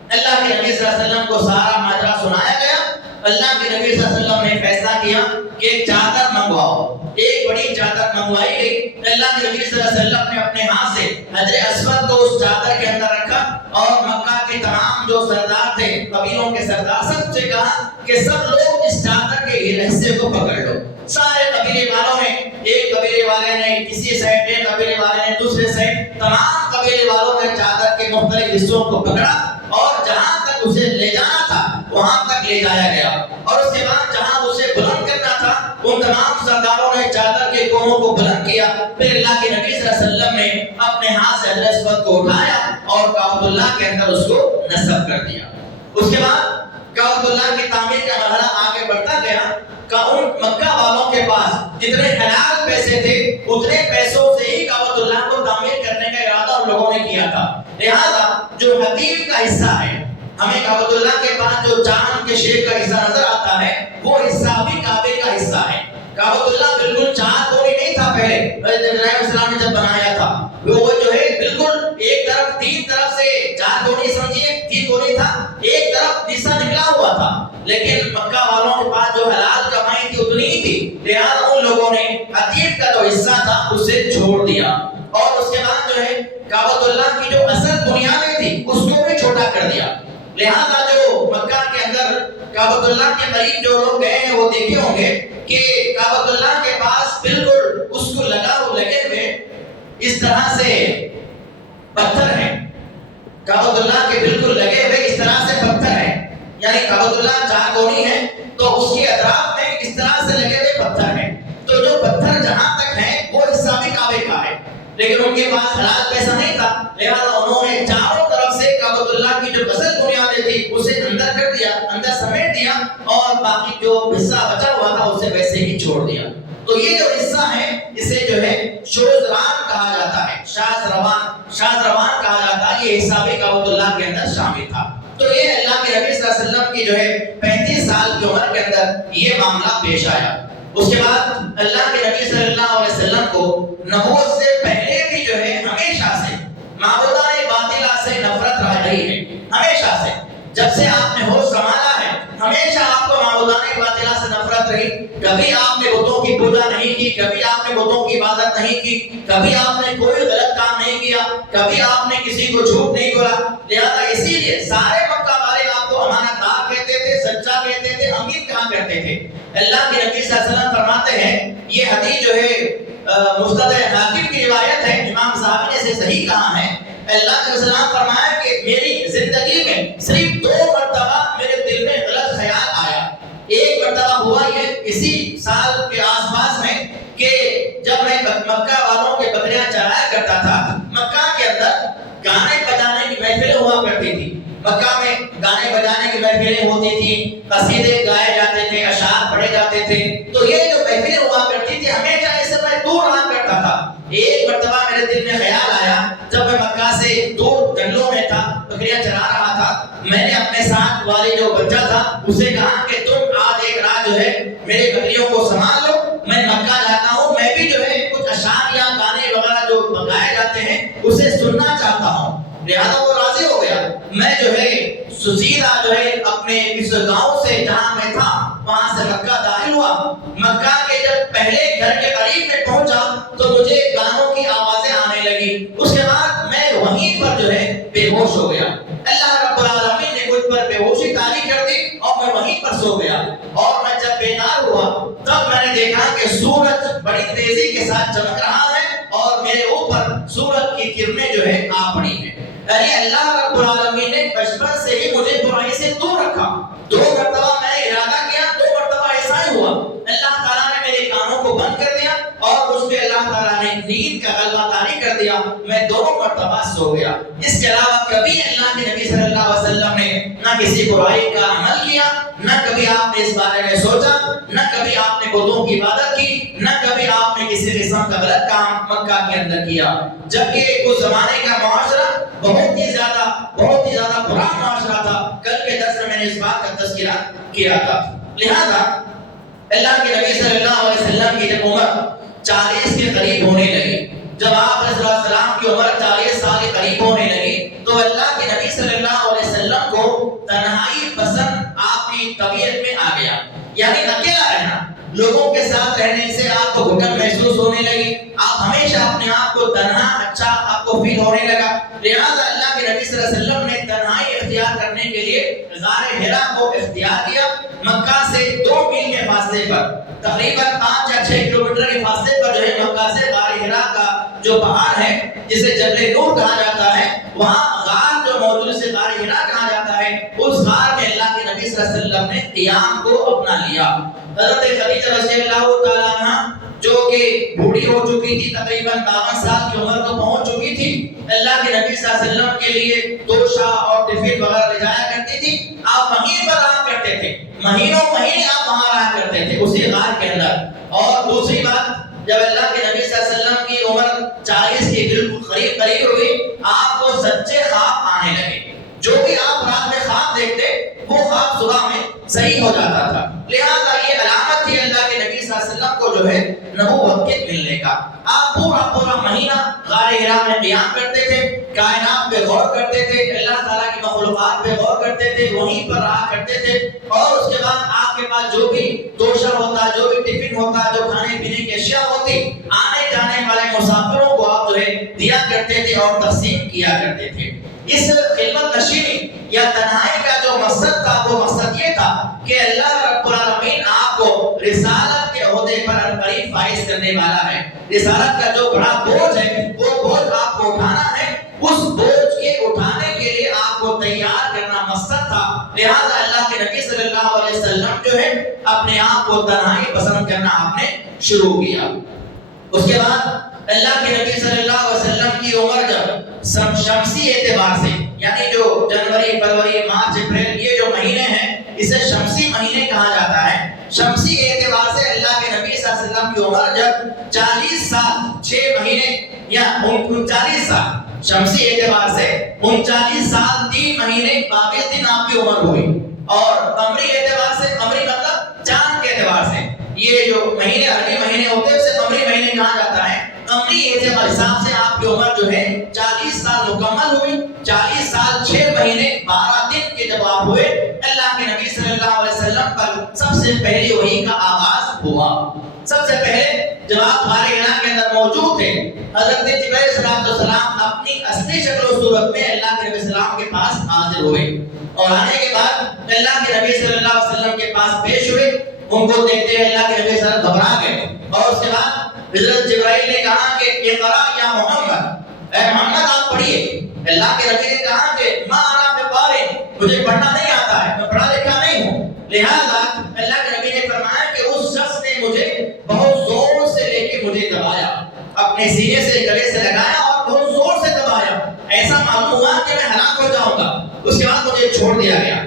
اللہ کے نبی صلی اللہ علیہ وسلم کو سارا ماجرا سنایا گیا۔ اللہ کے نبی صلی اللہ علیہ وسلم نے فیصلہ کیا کہ ایک چادر منگواؤ، ایک بڑی چادر منگوائی گئی۔ اللہ کے نبی صلی اللہ علیہ وسلم نے اپنے ہاتھ سے حجر اسود کو اس چادر کے اندر رکھا اور مکہ کے تمام جو سردار تھے، قبیلوں کے سردار، سب سے کہا کہ سب لوگ اس چادر کے حصے کو پکڑ لو۔ سارے قبیلے والوں نے، ایک قبیلے والے نے کسی سائڈ، ایک قبیلے والے نے دوسرے سائڈ، تمام قبیلے والوں نے چادر کے مختلف حصوں کو پکڑا اور جہاں تک اسے لے جانا تھا وہاں تک لے جایا گیا، اور اس کے بعد جہاں اسے بلند کرنا تھا ان تمام سرداروں نے چادر کے کونوں کو بلند کیا۔ پھر اللہ کے نبی صلی اللہ علیہ وسلم نے اپنے ہاتھ سے حجر اسود کو اٹھایا اور کعبۃ اللہ کے اندر اس کو نصب کر دیا۔ اس کے بعد کعبۃ اللہ کی تعمیر کا مرحلہ آگے بڑھتا گیا کہ ان مکہ والوں کے پاس جتنے حلال پیسے تھے اتنے پیسوں سے ہی کعبۃ اللہ کو تعمیر کرنے کا ارادہ ان لوگوں نے کیا تھا۔ لہذا جو حتیم کا حصہ ہے، ہمیں کعبۃ اللہ کے پاس جو چاند کے شیپ کا حصہ نظر آتا ہے وہ حصہ بھی کعبے کا حصہ ہے۔ کعبۃ اللہ بالکل چار کونی نہیں تھا پہلے، حضرت ابراہیم علیہ السلام نے جب بنایا تھا وہ جو ہے بالکل ایک طرف تین طرف سے چار کونی سمجھیے، تین کونی تھا، ایک طرف حصہ نکلا ہوا تھا، لیکن مکہ والوں کے پاس جو حلال کمائی تھی اتنی ہی تھی، لہذا ان لوگوں نے عتیق کا جو حصہ تھا اسے چھوڑ دیا اور اس کے بعد جو ہے کعبۃ اللہ کی جو اصل بنیادیں تھی اس کو بھی چھوٹا کر دیا۔ لہذا جو مکہ کے اندر کعبۃ اللہ کے قریب جو لوگ گئے ہیں وہ دیکھے ہوں گے کہ کعبۃ اللہ کے پاس بالکل اس کو لگے ہوئے اس طرح سے پتھر ہیں، کعبۃ اللہ کے بالکل لگے ہوئے اس طرح سے پتھر ہیں، یعنی کعبۃ اللہ چار کونی ہے تو اس کے اطراف میں اس طرح سے لگے ہوئے پتھر ہیں، تو جو پتھر جہاں تک ہیں وہ حصہ بھی کعبے کا ہے، لیکن ان کے پاس حلال پیسہ نہیں تھا، لہذا انہوں نے چاروں طرف سے کعبۃ اللہ کی جو اصل بنیادیں تھی اسے اندر کر دیا، اندر سمیٹ دیا اور باقی جو حصہ بچا ہوا تھا اسے ویسے ہی چھوڑ دیا۔ تو یہ جو حصہ ہے اسے جو ہے شوزران کہا جاتا ہے، شازروان کہا جاتا ہے، یہ حصہ بھی کعبۃ اللہ کے اندر شامل تھا۔ تو یہ اللہ کے نبی صلی اللہ علیہ وسلم کی جو ہے 35 سال کی عمر کے اندر یہ معاملہ پیش آیا۔ اس کے بعد اللہ کے نبی صلی اللہ علیہ وسلم کو نبوت سے پہلے بھی جو ہے ہمیشہ سے معبودان باطلہ سے نفرت رہی ہے، ہمیشہ سے جب سے آپ نے ہوش سنبھالا ہے ہمیشہ آپ کو معبودان باطلہ سے نفرت رہی۔ کبھی آپ نے بتوں کی پوجا نہیں کی، کبھی آپ نے بتوں کی عبادت نہیں کی، کبھی آپ نے کوئی غلط کام نہیں کیا، کبھی آپ نے کسی کو جھوٹ نہیں بولا، لہذا اسی لیے سارے مکہ والے آپ کو امانت دار کہتے تھے، سچا کہتے تھے، امین کہا کرتے تھے۔ اللہ کے نبی صلی اللہ علیہ وسلم فرماتے ہیں، یہ حدیث جو ہے مستدرک حاکم کی روایت ہے، امام صاحب نے اسے صحیح کہا ہے، اللہ کے وسلم فرمایا کہ میری زندگی میں صرف 2 مرتبہ میرے دل میں غلط خیال آیا۔ ایک مرتبہ ہوا یہ اسی سال کے آس پاس میں کہ جب میں مکہ والوں کے بکریاں چرایا کرتا تھا، مکہ کے اندر گانے بجانے کی محفلیں ہوا کرتی تھی، مکہ میں گانے بجانے کی محفلیں ہوتی تھی، قصیدے گائے جاتے تھے، اشعار پڑھے جاتے تھے، تو یہ جو محفلیں ہوا کرتی تھی ہمیشہ اس سے میں دور رہا کرتا تھا۔ ایک مرتبہ میرے دل میں خیال آیا، جب میں مکہ سے دور جنگلوں میں تھا، بکریاں چرا رہا تھا، میں نے اپنے ساتھ والے جو بچہ تھا اسے کہا کہ تم آج ایک رات جو ہے میرے بکریوں کو سنبھال لو، میں مکہ جاتا ہوں، میں بھی جو ہے کچھ اشعار یا گانے جاتے ہیں اسے سننا چاہتا ہوں. لہٰذا وہ راضی ہو گیا. میں جو ہے سیدھا جو ہے اپنے اس گاؤں سے جہاں میں تھا وہاں سے مکہ داخل ہوا. مکہ کے جب پہلے گھر کے قریب میں پہنچا تو مجھے گانوں کی آوازیں آنے لگی. اس کے بعد میں وہیں پر جو ہے بے ہوش ہو گیا. اللہ رب العالمین نے مجھ پر بے ہوشی طاری کر دی اور میں وہیں پر سو گیا. اور میں جب بیدار ہوا تب میں نے دیکھا کہ سورج بڑی تیزی کے ساتھ چمک رہا ہے اور میرے اوپر سورج کی کرنیں جو ہے آ پڑی ہیں. یعنی اللہ رب العالمین نے بچپن سے ہی مجھے برائی سے دور رکھا. 2 مرتبہ میں نے ارادہ کیا, 2 مرتبہ ایسا ہی ہوا. اللہ تعالیٰ نے میرے کانوں کو بند کر دیا اور مجھ پہ اللہ تعالیٰ نے نیند کا غلبہ طاری کر دیا. میں 2 مرتبہ سو گیا. اس کے علاوہ کبھی اللہ کے نبی صلی اللہ علیہ وسلم نے نہ کسی برائی کا عمل کیا, نہ کبھی آپ نے اس بارے میں سوچا, نہ کبھی آپ نے بتوں کی عبادت کی, نہ کبھی آپ نے کسی قسم کا غلط کام مکہ کے اندر کیا. جبکہ اس زمانے کا معاشرہ بہت ہی زیادہ برا معاشرہ تھا. کل کے درس میں نے اس بات کا تذکرہ کیا تھا. لہذا اللہ کے نبی صلی اللہ علیہ وسلم کی جب عمر 40 کے قریب ہونے لگی, جب آپ علیہ السلام کی عمر 40 سال کے قریب ہونے لگی تو اللہ کے نبی صلی اللہ علیہ وسلم کو تنہائی پسند آپ کی طبیعت میں آ گیا. یعنی اکیلا رہنا, لوگوں کے ساتھ رہنے سے آپ کو گھٹن محسوس ہونے لگی. آپ ہمیشہ اپنے آپ کو تنہا اچھا آپ کو فیل ہونے لگا. لہذا اللہ کے نبی صلی اللہ علیہ وسلم نے تنہائی اختیار کرنے کے لیے غار حرا کو اختیار کیا. مکہ سے 2 میل کے فاصلے پر, تقریباً 5 یا 6 کلومیٹر کے فاصلے پر جو ہے مکہ سے غار حرا کا جو پہاڑ ہے جسے جبل نور کہا جاتا ہے, وہاں غار جو موجود ہے غار حرا کہا جاتا ہے, اس غار میں اللہ کے نبی صلی اللہ علیہ وسلم نے قیام کو اپنا لیا. حضرت خدیجہ رضی اللہ تعالیٰ عنہا جو کہ بوڑھی ہو چکی تھی, تقریباً 52 سال کی عمر کو پہنچ چکی تھی, اللہ کے نبی صلی اللہ علیہ وسلم کے لیے توشہ اور ٹفن وغیرہ لے جایا کرتی تھی. آپ وہیں پر رہا کرتے تھے, مہینوں مہینے آپ وہاں رہا کرتے تھے اسی غار کے اندر. اور دوسری بات, جب اللہ کے نبی صلی اللہ علیہ وسلم کی عمر 40 کے بالکل قریب ہوئی, آپ کو سچے خواب آنے لگے. جو بھی آپ رات میں خواب دیکھتے وہ خواب صبح میں صحیح ہو جاتا تھا. لہذا یہ علامت تھی اللہ کے نبی صلی اللہ علیہ وسلم کو جو ہے نبوت کے ملنے کا. آپ پورا مہینہ غار حرا میں قیام کرتے تھے, کائنات پہ غور کرتے تھے, اللہ تعالیٰ کی مخلوقات پہ غور کرتے تھے, وہیں پر رہا کرتے تھے. اور اس کے بعد آپ کے پاس جو بھی توشہ ہوتا, جو بھی ٹفن ہوتا, جو کھانے پینے کی اشیاء ہوتی, آنے جانے والے مسافروں کو آپ جو ہے دیا کرتے تھے اور تقسیم کیا کرتے تھے. اس خلوت نشینی یا تنہائی کا جو مقصد تھا وہ مقصد یہ تھا کہ اللہ رب العالمین آپ کو رسالت کے عہدے پر عنقریب فائز کرنے والا ہے. رسالت کا جو بڑا بوجھ ہے وہ بوجھ آپ کو اٹھانا ہے. اس بوجھ کے اٹھانے کے لیے آپ کو تیار کرنا مقصد تھا. لہذا اللہ کے نبی صلی اللہ علیہ وسلم جو ہے اپنے آپ کو تنہائی پسند کرنا آپ نے شروع کیا. اس کے بعد اللہ کے نبی صلی اللہ علیہ وسلم کی عمر جب شمسی اعتبار سے, یعنی جو جنوری, فروری, مارچ, اپریل یہ جو مہینے ہیں اسے شمسی مہینے کہا جاتا ہے. شمسی اعتبار سے اللہ کے نبی صلی اللہ علیہ وسلم کی عمر جب 40 سال 6 مہینے یا 39 سال, شمسی اعتبار سے 39 سال 3 مہینے 22 دن آپ کی عمر ہوئی. اور قمری اعتبار سے, قمری مطلب چاند کے اعتبار سے, یہ جو مہینے عربی مہینے ہوتے ہیں اسے قمری مہینے کہا جاتا ہے. قمری اعتبار حساب سے آپ کی عمر جو ہے 40 سال مکمل ہوئی. 40 سال 6 مہینے 12 دن کے جب آپ ہوئے, اللہ کے نبی صلی اللہ علیہ وسلم پر سب سے پہلی وحی کا آغاز ہوا. سب سے پہلے جب آپ غار حرا کے اندر موجود تھے, حضرت جبرائیل علیہ السلام اپنی اصلی شکل و صورت میں اللہ کے نبی صلی اللہ علیہ وسلم کے پاس حاضر ہوئے. اور آنے کے بعد اللہ کے نبی صلی اللہ علیہ وسلم کے پاس پیش ہوئے. ان کو دیکھتے ہوئے اللہ کے نبی صلی اللہ علیہ وسلم گھبرا گئے. اور اس کے بعد حضرت جبرائیل نے کہا کہ اقرا یا محمد, اے محمد آپ پڑھیے. اللہ کے نبی نے کہا کہ ما انا بقارئ, مجھے پڑھنا نہیں آتا ہے, میں پڑھا لکھا نہیں ہوں. لہذا اللہ کے نبی نے فرمایا کہ اس شخص نے مجھے بہت زور سے لے کے مجھے دبایا, اپنے سینے سے گلے سے لگایا اور بہت زور سے دبایا. ایسا معلوم ہوا کہ میں ہلاک ہو جاؤں گا. اس کے بعد مجھے چھوڑ دیا گیا.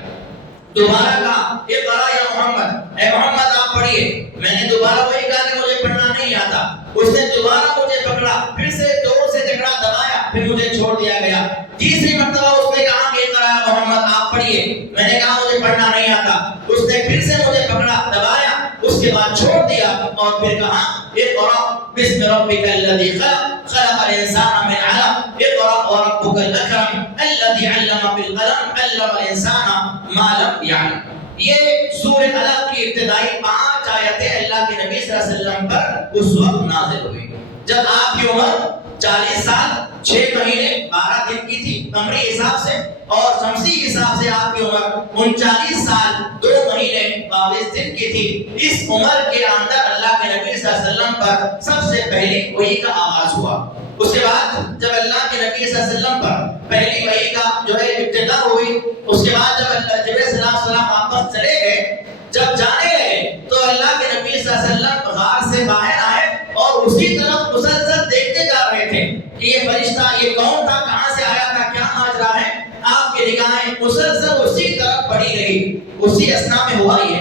دوبارہ کہا اقرا یا محمد, اے محمد آپ پڑھیے. میں نے دوبارہ وہی کہا کہ مجھے پڑھنا نہیں آتا. اس نے دوبارہ مجھے پکڑا, پھر سے زور سے جگڑا, دبایا, پھر مجھے چھوڑ دیا گیا. تیسری مرتبہ اس نے کہا کہ اقرا یا محمد آپ پڑھیے. میں نے کہا مجھے پڑھنا نہیں آتا. اس نے پھر سے مجھے پکڑا, دبایا, اس کے بعد چھوڑ دیا اور پھر کہا اقرا بسم ربک الذی خلق خلق الانسان من علق اقرأ وربک الاکرم الذی علم بالقلم علم الانسان ما لم یعلم. یہ سورہ علق کی ابتدائی 5 آیتیں اللہ کے نبی صلی اللہ علیہ وسلم پر اس وقت نازل ہوئی جب آپ کی عمر 40 سال 6 مہینے 12 دن کی تھی قمری حساب سے، اور شمسی حساب سے آپ کی عمر 39 سال 2 مہینے 22 دن کی تھی. اس عمر کے اندر اللہ کے نبی صلی اللہ علیہ وسلم پر سب سے پہلی وحی کا آغاز ہوا. اس کے بعد جب اللہ کے نبی صلی اللہ علیہ وسلم پر پہلی وحی کا جو ہے ابتدا ہوئی، اس کے بعد جب جبرائیل صلی اللہ علیہ وسلم واپس چلے گئے، جب جانے لگے تو اللہ کے نبی صلی اللہ علیہ وسلم غار سے باہر آئے اور اسی طرف مسلسل دیکھتے جا رہے تھے کہ یہ فرشتہ یہ کون تھا، کہاں سے آیا تھا، کیا ماجرا ہے. آپ کی نگاہیں مسلسل اسی طرف پڑی رہی. اسی اسنا میں ہوا یہ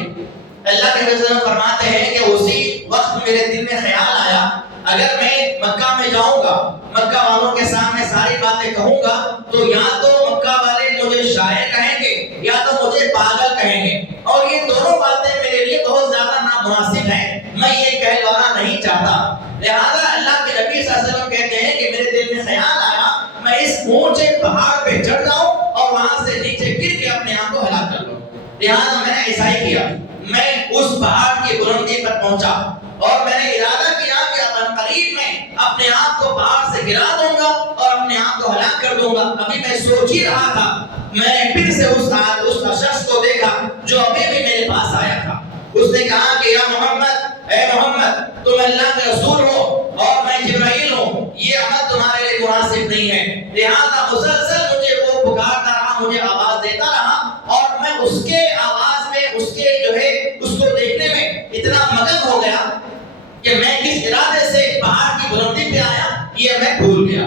اللہ کے نبی صلی اللہ علیہ وسلم فرماتے ہیں کہ اسی وقت میرے دل میں خیال آیا اگر میں مکہ میں جاؤں گا، مکہ والوں کے سامنے ساری باتیں کہوں گا تو یا تو مکہ والے مجھے شاعر کہیں گے یا تو مجھے پاگل کہیں گے، اور یہ دونوں باتیں میرے لیے بہت زیادہ نامناسب ہیں، میں یہ کہلوانا نہیں چاہتا. لہذا اللہ کے نبی صلی اللہ علیہ وسلم کہتے ہیں کہ میرے دل میں خیال آیا میں اس اونچے پہاڑ پہ چڑھ جاؤں اور وہاں سے نیچے گر کے اپنے آپ کو ہلاک کر لوں. لہذا میں نے ایسا ہی کیا، میں اس پہاڑ کی بلندی پر پہنچا اور میں نے ارادہ کیا کہ قریب میں اپنے آپ کو پہاڑ سے گرا دوں گا اور اپنے آپ کو ہلاک کر دوں گا. ابھی میں سوچ ہی رہا تھا میں نے پھر سے اس شخص کو دیکھا جو ابھی بھی میرے پاس آیا تھا. اس نے کہا کہ یا محمد، اے محمد تم اللہ کے رسول ہو اور میں جبرائیل ہوں، یہ عمل تمہارے لیے مناسب نہیں ہے. لہذا مسلسل مجھے وہ پکارتا رہا، مجھے آواز دیتا رہا اور میں اس کے آواز میں اس کے جو ہے اس کو دیکھنے میں اتنا مگن ہو گیا کہ میں کس ارادے سے پہاڑ کی بلندی پہ آیا یہ میں بھول گیا.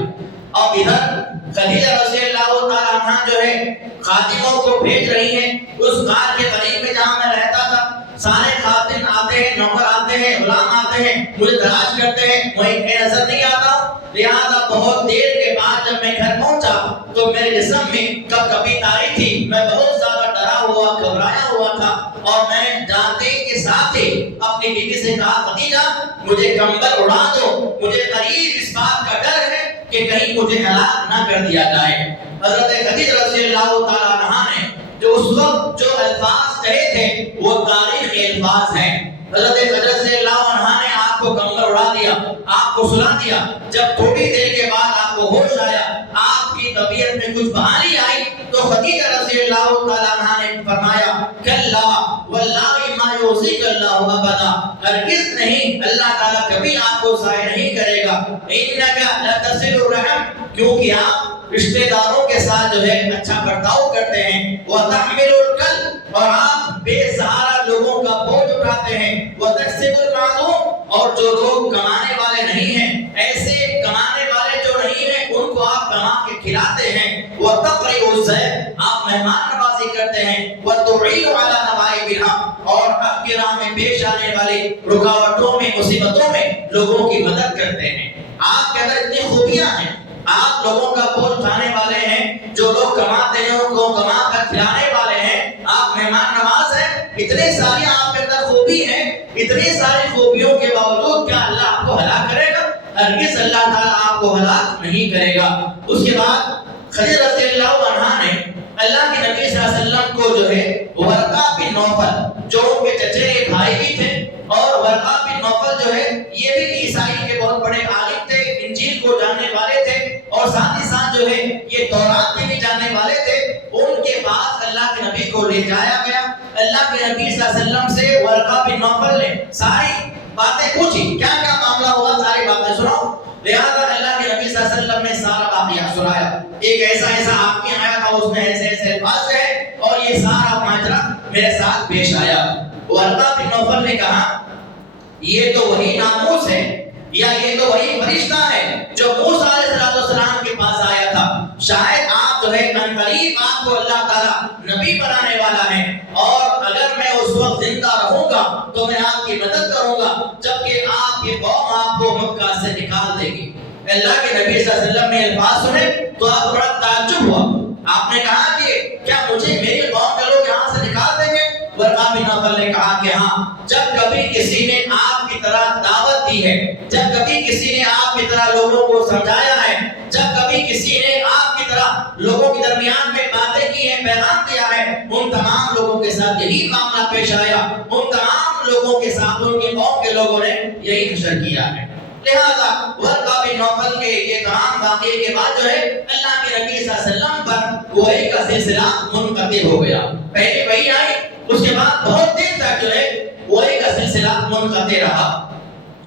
اور ادھر خدیجہ رضی اللہ تعالی عنہا جو ہے خادموں کو بھیج رہی ہیں اس غار کے قریب میں جہاں میں رہتا تھا. سارے خادم آتے ہیں، نوکر آتے ہیں، غلام آتے ہیں، مجھے تلاش کرتے ہیں، مجھے نظر نہیں آتا. لہذا بہت دیر کے بعد جب میں گھر پہنچا تو میرے جسم میں کبھی تاری تھی، میں بہت زیادہ ڈرا ہوا گھبرایا ہوا تھا اور میں نے جانتے کے ساتھ ہی اپنی بیوی سے کہا خدیجہ مجھے کمبل اڑا دو، مجھے قریب اس بات کا ڈر ہے کہ کہیں مجھے ہلاک نہ کر دیا جائے. حضرت خدیجہ رضی اللہ تعالی عنہا نے جو اس وقت جو الفاظ کہے تھے وہ تاریخی الفاظ ہیں. حضرت خدیجہ رضی اللہ عنہا نے آپ کو کمبل اڑا دیا، آپ کو سلا دیا. جب تھوڑی دیر کے بعد آپ کو ہوش آیا، آپ کی طبیعت میں کچھ بحالی آئی تو خدیجہ رضی اللہ تعالی عنہا نے فرمایا کلا واللہ ما یوزیک اللہ ابدا، ہرگز نہیں، اللہ تعالیٰ کبھی آپ کو ضائع نہیں کرے گا. انک لتصل الرحم، کیونکہ آپ رشتہ داروں کے ساتھ جو ہے اچھا برتاؤ کرتے ہیں. وتحمل الکل، اور آپ بے سہارا لوگوں کا بوجھ اٹھاتے ہیں. وتکسب المعدوم، اور جو لوگ کمانے والے نہیں ہیں، ایسے کمانے والے جو نہیں ہیں ان کو آپ کما کے کھلاتے ہیں. وتقرئ الضیف، آپ مہمان نوازی کرتے ہیں. وتعین علی نوائب الحق، اور حق کی راہ میں پیش آنے والی رکاوٹوں میں مصیبتوں میں لوگوں کی مدد کرتے ہیں. آپ کے اندر اتنی خوبیاں ہیں، آپ لوگوں کا بوجھ اٹھانے والے ہیں، جو لوگ کماتے ہیں ان کو کما کر کھلانے والے ہیں، آپ مہمان نواز ہیں. اتنی ساری آپ کے اندر خوبی ہیں، اتنی ساری خوبیوں کے باوجود کیا اللہ آپ کو ہلاک کرے گا؟ ہرگز اللہ تعالیٰ آپ کو ہلاک نہیں کرے گا. اس کے بعد خدیجہ رضی اللہ عنہا نے اللہ کے نبی صلی اللہ علیہ وسلم کو جو ہے ورقہ بن نوفل جو ان کے چچیرے بھائی بھی تھے، اور ورقہ بن نوفل جو ہے یہ بھی عیسائی کے بہت بڑے عالم تھے، انجیل کو جاننے والے تھے اور ساتھ ہی ساتھ جو ہے یہ تورات کے بھی جاننے والے تھے. ان کے پاس اللہ کے نبی کو لے جایا گیا. اللہ کے نبی صلی اللہ علیہ وسلم سے ورقہ بن نوفل نے ساری باتیں پوچھی، کیا کیا معاملہ ہوا ساری باتیں سناؤ. لہذا اللہ کے نبی صلی اللہ علیہ وسلم نے سارا واقعہ سنایا. ایک ایسا آدمی آیا تھا، اس نے ایسے الفاظ کہے اور یہ سارا ماجرا میرے ساتھ پیش آیا. ورقہ بن نوفل نے کہا یہ تو وہی ناموس ہے یا یہ تو وہی فرشتہ ہے جو موسیٰ علیہ السلام کے پاس آیا تھا. شاید آپ جو ہے قریب آپ کو اللہ تعالیٰ نبی بنانے والا ہے، اور اگر میں اس وقت زندہ رہوں گا تو میں آپ کی مدد کروں گا جبکہ آپ کی قوم آپ کو مکہ سے نکال دے گی. اللہ کے نبی صلی اللہ علیہ وسلم نے الفاظ سنے تو آپ بڑا تعجب ہوا. آپ نے کہا کہ کیا مجھے میری قوم کے لوگ یہاں سے نکال دیں گے؟ ورقہ بن نوفل نے کہا کہ ہاں، جب کبھی کسی نے آپ کی طرح دعوت دی ہے، جب کبھی کسی نے آپ کی طرح لوگوں کو سمجھایا ہے، جب کبھی کسی نے آپ کی طرح لوگوں کے درمیان میں باتیں کی ہیں، پیغام دیا ہے، ان تمام لوگوں کے ساتھ یہی معاملہ پیش آیا، ان تمام لوگوں کے ساتھ ان کی قوم کے لوگوں نے یہی حشر کیا ہے۔ لہذا ورقہ بن نوفل کے یہ تمام واقعے کے بعد جو ہے اللہ کے نبی صلی اللہ علیہ وسلم پر وحی کا سلسلہ منقطع ہو گیا۔ پہلے وحی آئی، اس کے بعد بہت دن تک جو ہے وحی کا سلسلہ منقطع رہا۔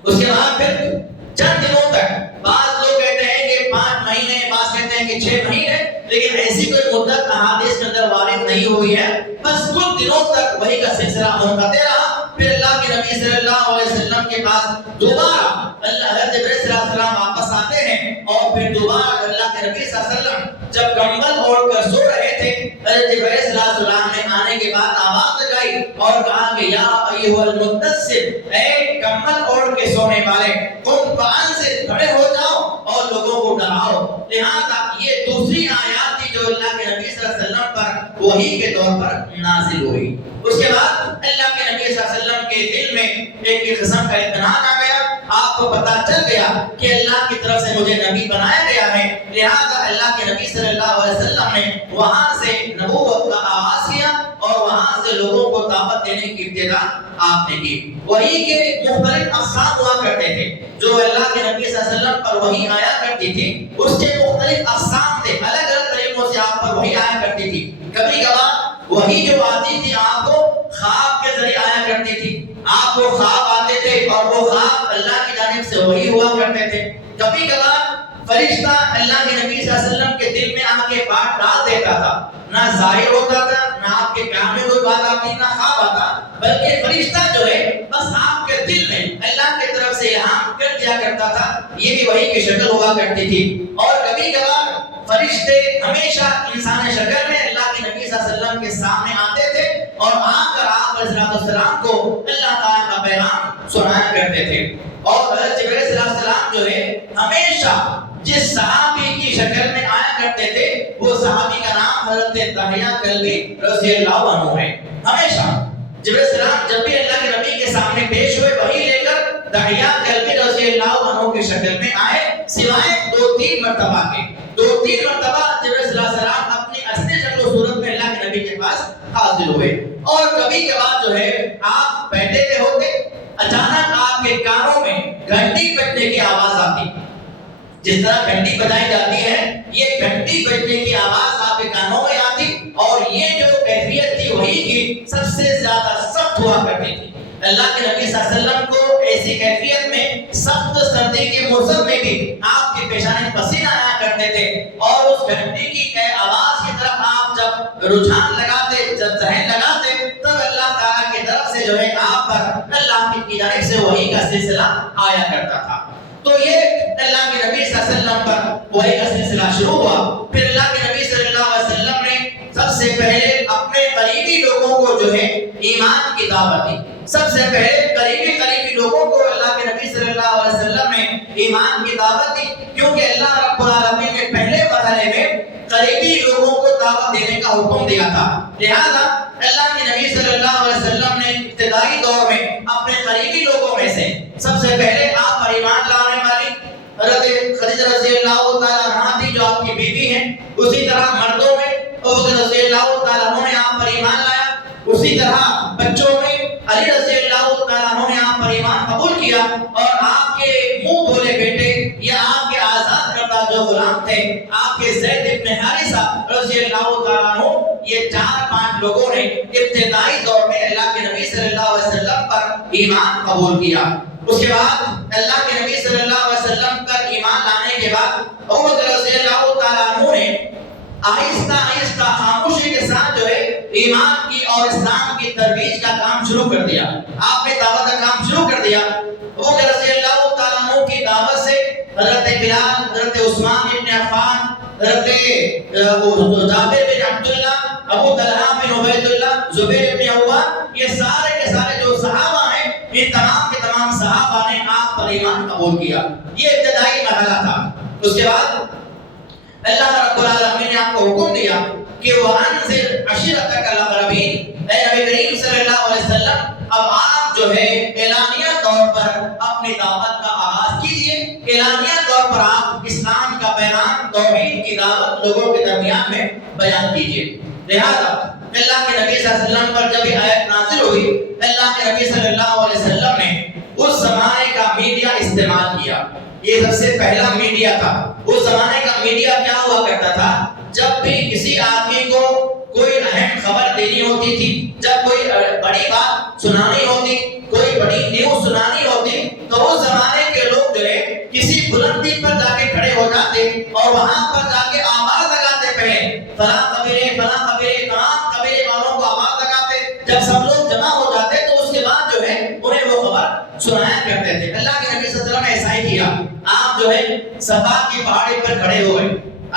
اس کے بعد پھر چند دنوں تک، بعض لوگ کہتے ہیں کہ 5 مہینے، بعض کہتے ہیں کہ 6 مہینے، لیکن ایسی کوئی مدت احادیث کے اندر وارد نہیں ہوئی ہے، بس کچھ دنوں تک وحی کا سلسلہ منقطع رہا۔ پھر اللہ کے نبی صلی اللہ علیہ وسلم کے پاس دوبارہ حضرت جبرائیل صلی اللہ علیہ وسلم واپس آتے ہیں، اور پھر دوبارہ اللہ کے نبی صلی اللہ علیہ وسلم جب کمبل اوڑھ کر سو رہے تھے، حضرت جبرائیل صلی اللہ علیہ وسلم نے آنے کے بعد آواز لگائی اور کہا کہ یا ایھا المدثر، اے کمبل اوڑھ کے سونے والے، قم فانذر، کھڑے ہو جاؤ اور لوگوں کو ڈراؤ۔ لہذا یہ دوسری آیات تھی جو اللہ کے نبی صلی اللہ علیہ وسلم پر وحی کے طور پر نازل ہوئی۔ اس کے بعد اللہ کے نبی صلی اللہ علیہ وسلم کے دل میں ایک قسم کا اطمینان آ گیا، آپ کو پتا چل گیا کہ اللہ کی طرف سے مجھے نبی بنایا گیا ہے۔ لہذا اللہ کے نبی صلی اللہ علیہ وسلم نے وہاں سے نبوت کا آغاز کیا اور وہاں سے لوگوں کو دعوت دینے کی ابتدا آپ نے کی۔ وحی کے مختلف اقسام ہوا کرتے تھے، جو اللہ کے نبی صلی اللہ علیہ وسلم پر وحی آیا کرتی تھی اس کے مختلف اقسام تھے، الگ الگ طریقوں سے آپ پر وحی آیا کرتی تھی۔ کبھی کبھار وحی جو آتی تھی آپ کو خواب کے ذریعے آیا کرتی تھی، آپ کو خواب آتے تھے اور وہ خواب اللہ کی جانب سے وحی ہوا کرتے تھے۔ کبھی کبھار فرشتہ اللہ کے نبی صلی اللہ علیہ وسلم کے دل میں آ کے بات ڈال دیتا تھا، نہ ظاہر ہوتا تھا، نہ آپ کے کان میں کوئی بات آتی، نہ خواب آتا، بلکہ فرشتہ جو ہے بس آپ کے دل میں اللہ کی طرف سے الہام کر دیا کرتا تھا، یہ بھی وحی کی شکل ہوا کرتی تھی۔ اور کبھی کبھار فرشتے ہمیشہ انسان شکل میں اللہ کے نبی صلی اللہ علیہ وسلم کے سامنے آتے تھے اور آ کر آپ علیہ السلام کو اللہ تعالیٰ کا پیغام سنایا کرتے تھے۔ اور حضرت جبرائیل صلی اللہ علیہ وسلم جو ہے ہمیشہ جس صحابی کی شکل میں آیا کرتے تھے وہ صحابی کا نام حضرت دحیہ کلبی رضی اللہ عنہ ہے۔ ہمیشہ جبرائیل السلام جب بھی اللہ کے نبی کے سامنے پیش ہوئے وحی لے کر، دحیہ کلبی رضی اللہ عنہ کی شکل میں آئے، سوائے 2-3 مرتبہ کے۔ 2-3 مرتبہ جبرائیل صلی اللہ علیہ وسلم اپنی اصلی شکل و صورت میں اللہ کے نبی کے پاس حاضر ہوئے۔ اور کبھی کبھار جو ہے آپ بیٹھے ہوئے ہوتے، اچانک آپ کے کانوں میں گھنٹی بجنے کی آواز آتی، جس طرح گھنٹی بجائی جاتی ہے یہ گھنٹی بجنے کی آواز آپ کے کانوں میں آتی، اور یہ جو کیفیت تھی وحی کی سب سے زیادہ سخت ہوا کرتی تھی۔ اللہ کے نبی صلی اللہ علیہ وسلم کو ایسی کیفیت میں سخت سردی کے موسم میں بھی آپ کے پیشانے پسینہ آیا کرتے تھے، اور اس گھنٹی کی آواز کی طرف آپ جب رجحان لگاتے، جب ذہن لگاتے، تب اللہ تعالیٰ کی طرف سے جو ہے آپ پر اللہ کی جانب سے وحی کا سلسلہ آیا کرتا تھا۔ تو یہ اللہ کے نبی صلی اللہ علیہ وسلم پر وحی کا سلسلہ شروع ہوا۔ پھر اللہ کے نبی صلی اللہ علیہ وسلم نے سب سے پہلے اپنے قریبی لوگوں کو جو ہے ایمان کی دعوت دی۔ سب سے پہلے قریبی لوگوں کو اللہ کے نبی صلی اللہ علیہ وسلم نے ایمان کی دعوت دی، کیونکہ اللہ رب العالمین نے پہلے مرحلے میں قریبی لوگوں کو دعوت دینے کا حکم دیا تھا۔ لہذا اللہ کے نبی صلی اللہ علیہ وسلم نے ابتدائی دور میں اپنے قریبی لوگوں میں سے سب سے پہلے آپ پر ایمان لانے والی حضرت خدیجہ رضی اللہ تعالیٰ عنہا تھی جو آپ کی بیوی ہیں، اسی طرح مردوں میں ابوبکر رضی اللہ تعالیٰ عنہ نے آپ پر ایمان لایا، اسی طرح بچوں میں علی رضی اللہ تعالیٰ عنہ نے آپ پر ایمان قبول کیا، اور آپ کے منہ بولے بیٹے یا آپ کے آزاد کردہ جو غلام تھے آپ کے زید ابن حارثہ رضی اللہ تعالیٰ عنہ، یہ 4-5 لوگوں نے ابتدائی دور میں اللہ کے نبی صلی اللہ علیہ وسلم پر ایمان قبول کیا۔ اس کے بعد اللہ کے نبی صلی اللہ علیہ وسلم پر ایمان لانے کے بعد ابوبکر رضی اللہ تعالیٰ عنہ نے آہستہ آہستہ خاموشی کے ساتھ جو ہے ایمان کی اور اسلام کی ترویج کا کام شروع کر دیا۔ آپ نے دعوت کا کام شروع کر دیا۔ ابوبکر رضی اللہ تعالیٰ عنہ کی دعوت سے حضرت بلال، حضرت عثمان بن عفان، حضرت جابر بن عبداللہ، ابو طلحہ بن عبید اللہ، زبیر بن عوام، یہ سارے کے سارے جو صحابہ ہیں، یہ تمام کے تمام صحابہ نے آپ پر ایمان قبول کیا۔ یہ ابتدائی مرحلہ تھا۔ اس کے بعد اللہ رب العالمین نے آپ کو حکم دیا کہ وَأَنذِرْ عَشِيرَتَكَ الْأَقْرَبِينَ، اے نبی کریم صلی اللہ علیہ وسلم اب آپ جو ہے اعلانیہ طور پر پر اپنی دعوت کا آغاز کیجئے، اعلانیہ طور پر آپ اسلام کا پیغام، توحید کی دعوت لوگوں کے درمیان میں بیان کیجئے۔ لہذا اللہ کے نبی صلی اللہ علیہ وسلم پر جب یہ آیت نازل ہوئی، اللہ کے نبی صلی اللہ علیہ وسلم نے اس زمانے کا میڈیا استعمال کیا۔ یہ سب سے پہلا میڈیا تھا۔ اس زمانے کا میڈیا کیا ہوا کرتا تھا؟ جب بھی کسی آدمی کو کوئی اہم خبر دینی ہوتی تھی، جب کوئی بڑی بات سنانی ہوتی، کوئی بڑی نیوز سنانی ہوتی، تو اس زمانے کے لوگ جو ہے کسی بلندی پر جا کے کھڑے ہو جاتے اور وہاں پر جا کے آواز لگاتے، پہلے فلاں قبیلے تمام قبیلے والوں کو آواز لگاتے۔ جب سب لوگ جمع ہو جاتے تو اس کے بعد جو ہے انہیں وہ خبر سنایا کرتے تھے۔ اللہ کے نبی صلی اللہ علیہ وسلم نے ایسا ہی کیا۔ آپ جو ہے صفا کی پہاڑی پر کھڑے ہوئے۔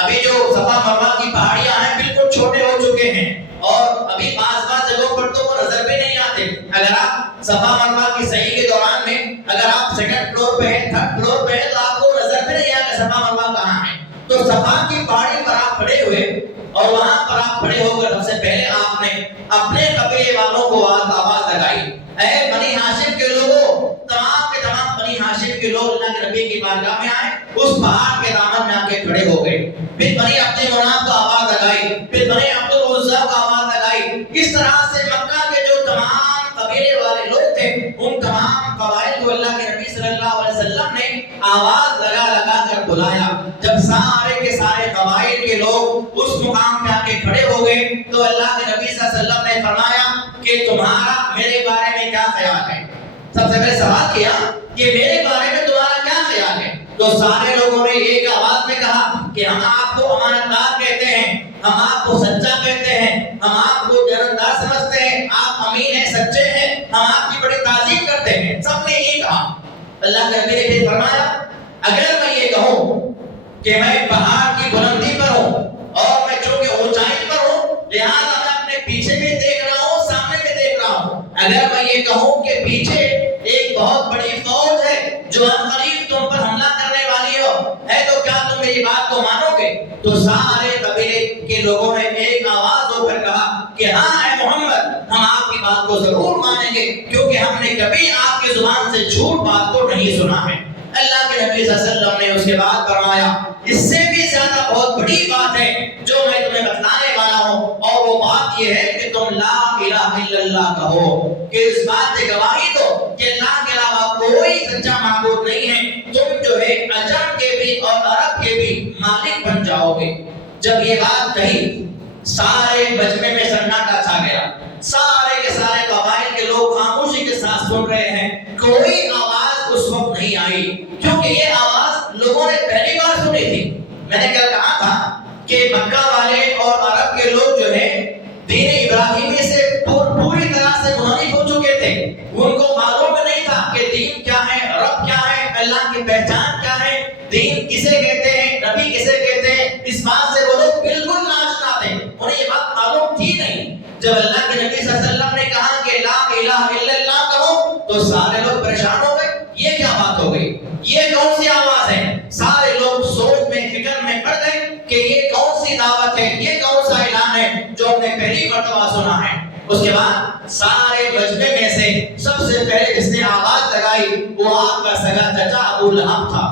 ابھی جو صفا مروا کی پہاڑیاں ہیں بالکل چھوٹے ہو چکے ہیں اور ابھی بعض جگہوں پر تو وہ نظر بھی نہیں آتے۔ اگر آپ صفا مروا کی سعی کے دوران میں اگر آپ سیکنڈ فلور پہ ہیں، تھرڈ فلور پہ ہیں، تو آپ کو نظر بھی نہیں آئے گا صفا مروا کہاں ہے۔ تو صفا کی پہاڑی پر آپ کھڑے ہوئے اور وہاں پر آپ کھڑے ہو کر سب سے پہلے آپ نے اپنے قبیلے والوں کو آواز لگائی، اے بنی ہاشم کے لوگوں، تمام کے تمام بنی ہاشم کے لوگ اللہ کے نبی کی بارگاہ میں آئے، اس پہاڑ کے دامن میں آ کے کھڑے ہو گئے۔ پھر بنی عبد مناف کو آواز لگائی، پھر بنی عبد العزیٰ کو آواز لگائی۔ اس طرح سے مکہ کے جو تمام قبیلے والے لوگ تھے، ان تمام قبائل کو اللہ کے نبی صلی اللہ علیہ وسلم نے آواز لگا لگا کر بلایا۔ جب سارے کے سارے قبائل کے لوگ اس مقام پہ آ کے کھڑے ہو گئے تو اللہ کے نبی صلی اللہ علیہ وسلم نے فرمایا کہ تمہارا میرے بارے میں کیا خیال ہے؟ سب سے پہلے سوال کیا کہ میرے بارے میں تمہارا کیا خیال ہے؟ تو سارے لوگوں نے ایک آواز میں کہا کہ ہم آپ کو امانتدار کہتے ہیں، ہم آپ کو سچا کہتے ہیں، ہم آپ کو جانبدار سمجھتے ہیں، آپ امین ہیں، سچے ہیں، ہم آپ کی بڑی تعظیم کرتے ہیں۔ سب نے یہ کہا۔ اللہ کے نبی نے فرمایا اگر میں یہ کہوں کہ میں پہاڑ کی بلندی پر ہوں اور میں چونکہ اونچائی پر ہوں لہذا میں اپنے پیچھے بھی دیکھ رہا ہوں، سامنے بھی دیکھ رہا ہوں، اگر میں یہ کہوں کہ پیچھے ایک بہت بڑی فوج ہے جو عنقریب تم پر حملہ کرنے والی ہے تو کیا تم میری بات کو مانو گے؟ تو سارے قبیلے کے لوگوں نے ایک آواز ہو کر کہا کہ ہاں اے محمد، ہم آپ کی بات کو ضرور مانیں گے کیونکہ ہم نے کبھی آپ کی زبان سے جھوٹ بات کو نہیں سنا ہے۔ اللہ کے نبی صلی اللہ علیہ وسلم نے اس کے بعد فرمایا اس سے بھی زیادہ بہت بڑی بات ہے جو میں تمہیں بتلانے والا ہوں، اور وہ بات یہ ہے کہ تم لا الہ الا اللہ کہو، کہ اس بات سے گواہی دو کہ اللہ کے علاوہ کوئی سچا معبود نہیں ہے، تم جو ہے عجم کے بھی اور عرب کے بھی مالک بن جاؤ گے۔ جب یہ بات کہی سارے مجمع میں سناٹا چھا گیا، سارے کے سارے قبائل کے لوگ خاموشی کے ساتھ سن رہے ہیں، کوئی آواز اس وقت نہیں آئی کیونکہ یہ آواز لوگوں نے پہلی بار سنی تھی۔ میں نے کل کہا تھا کہ مکہ والے اور عرب کے لوگ جو ہیں دین ابراہیمی سے پوری طرح سے منحرف ہو چکے تھے، ان کو معلوم نہیں تھا کہ دین کیا ہے، رب کیا ہے، اللہ کی پہچان کیا ہے، دین کسے کہتے ہیں، نبی کسے کہتے ہیں، اس بات سے وہ لوگ بالکل ناشنا تھے، انہیں یہ بات معلوم تھی نہیں۔ جب اللہ کے نبی صلی اللہ علیہ وسلم نے کہا کہ لا الہ الا اللہ کہو تو سارے لوگ پریشان ہو گئے، یہ کیا بات ہو گئی، یہ کون سی آواز ہے؟ سارے لوگ سوچ میں فکر میں پڑ گئے کہ یہ کون سی دعوت ہے، یہ کون سا اعلان ہے جو ہم نے پہلی مرتبہ سنا ہے۔ اس کے بعد سارے مجمع میں سے سب سے پہلے جس نے آواز لگائی وہ آپ کا سگا چچا ابو لہب تھا۔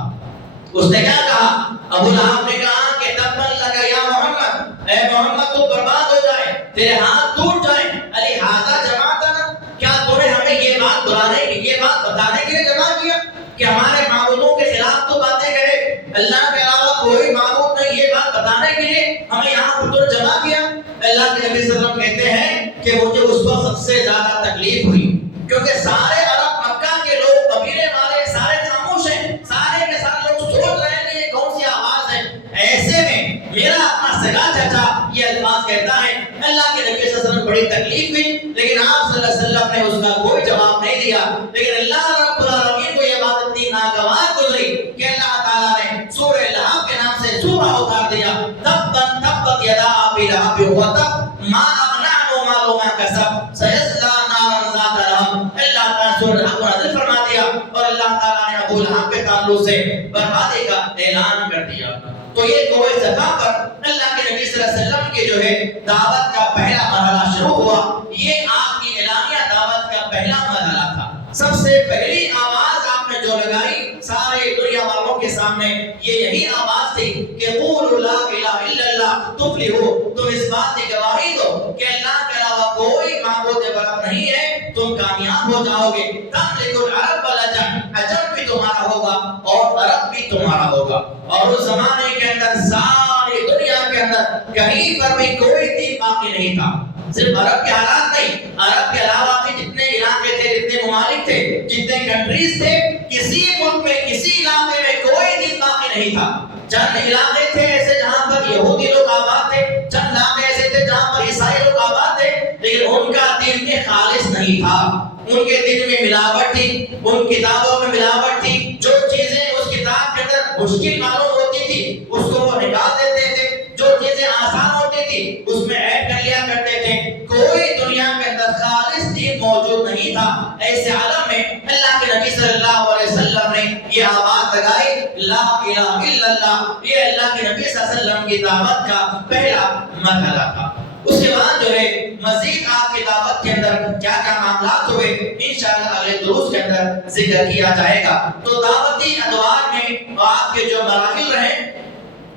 اس نے کیا کہا؟ ابو لہب نے کہا کہ تبت لک یا محمد، اے محمد تو برباد ہو جائے، تیرے ہاتھ ٹوٹ جائیں، علی ھذا جمعتنا، کیا تم نے ہمیں یہ بات بلانے کی، یہ بات بتانے کے لیے جمع کیا کہ ہمارے معبودوں کے خلاف تو باتیں کرے، اللہ کے علاوہ کوئی معبود نہیں، یہ بات بتانے کے لیے ہمیں یہاں پر جمع کیا؟ اللہ کے نبی صلی اللہ علیہ وسلم کہتے ہیں کہ مجھے اس وقت سب سے زیادہ تکلیف ہوئی کیونکہ سارے عرب مکہ کے لوگ قبیلے والے سارے خاموش ہیں، سارے کے سارے لوگ سوچ رہے ہیں کہ یہ کون سی آواز ہے۔ ایسے میں میرا اپنا سگا چچا یہ الفاظ کہتا ہے، اللہ کے نبی صلی اللہ علیہ وسلم بڑی تکلیف ہوئی لیکن آپ صلی اللہ علیہ وسلم نے اس کا کوئی جواب نہیں دیا، لیکن اللہ رب العالمین کو یہ بات اتنی ناگوار گزری کہ اللہ تعالیٰ نے سورہ لہب کے نام سے سورہ اتار دیا، تبت تبت یدا ابی لہب وتب ما اغنی عنہ مالہ ما کسب سیصلی نارا ذات لہب۔ اللہ تعالیٰ سورہ لہب کو نازل فرما دیا اور اللہ تعالیٰ نے ابو لہب کے تعلق سے بربادی کا اعلان کر دیا۔ تو یہ کوہ صفا پر اللہ کے نبی صلی اللہ علیہ وسلم کے جو ہے دعوت کا پہلا مرحلہ شروع ہوا، یہ آپ کی اعلانیہ دعوت کا پہلا مرحلہ تھا۔ سب سے پہلی آواز جو لگائی سارے دنیا والوں کے سامنے یہ یہی آواز تھی کہ قولوا لا الہ الا اللہ تفلحوا، تم اس بات کی گواہی دو کہ اللہ کے علاوہ کوئی معبود برحق نہیں ہے، تم کامیاب ہو جاؤ گے۔ تملک العرب والعجم، عجم بھی تمہارا ہوگا اور عرب بھی تمہارا ہوگا۔ اور اس زمانے کے اندر ساری دنیا کے اندر کہیں پر بھی کوئی دین باقی نہیں تھا۔ صرف عرب کے حالات نہیں، عرب کے علاوہ بھی جتنے علاقے تھے، جتنے ممالک تھے، جتنے کنٹریز تھے، کسی ملک میں کسی علاقے میں کوئی دین باقی نہیں تھا۔ چند علاقے تھے ایسے جہاں پر یہودی لوگ آباد تھے، چند علاقے ایسے تھے جہاں پر عیسائی لوگ آباد تھے، لیکن ان کا دین میں خالص نہیں تھا۔ ان کے دین میں ملاوٹ تھی، ان کتابوں میں ملاوٹ تھی، جو چیزیں اس کتاب کے اندر مشکل معلوم ہوتی تھی اس کو وہ نکال دیتے تھے، جو چیزیں آسان ہوتی تھی اس میں ایڈ کر لیا کرتے تھے۔ کوئی دنیا کے اندر خالص دین موجود نہیں تھا۔ ایسے عالم میں اللہ کے نبی صلی اللہ علیہ وسلم نے یہ آواز لگائی لا الہ الا اللہ، یہ اللہ کے نبی صلی اللہ علیہ وسلم کی دعوت کا پہلا مرحلہ تھا۔ اس کے بعد جو ہے مزید آپ کی دعوت کے اندر کیا کیا معاملات ہوئے انشاءاللہ اگلے دروس کے اندر ذکر کیا جائے گا۔ تو دعوتی ادوار میں آپ کے جو مراحل رہے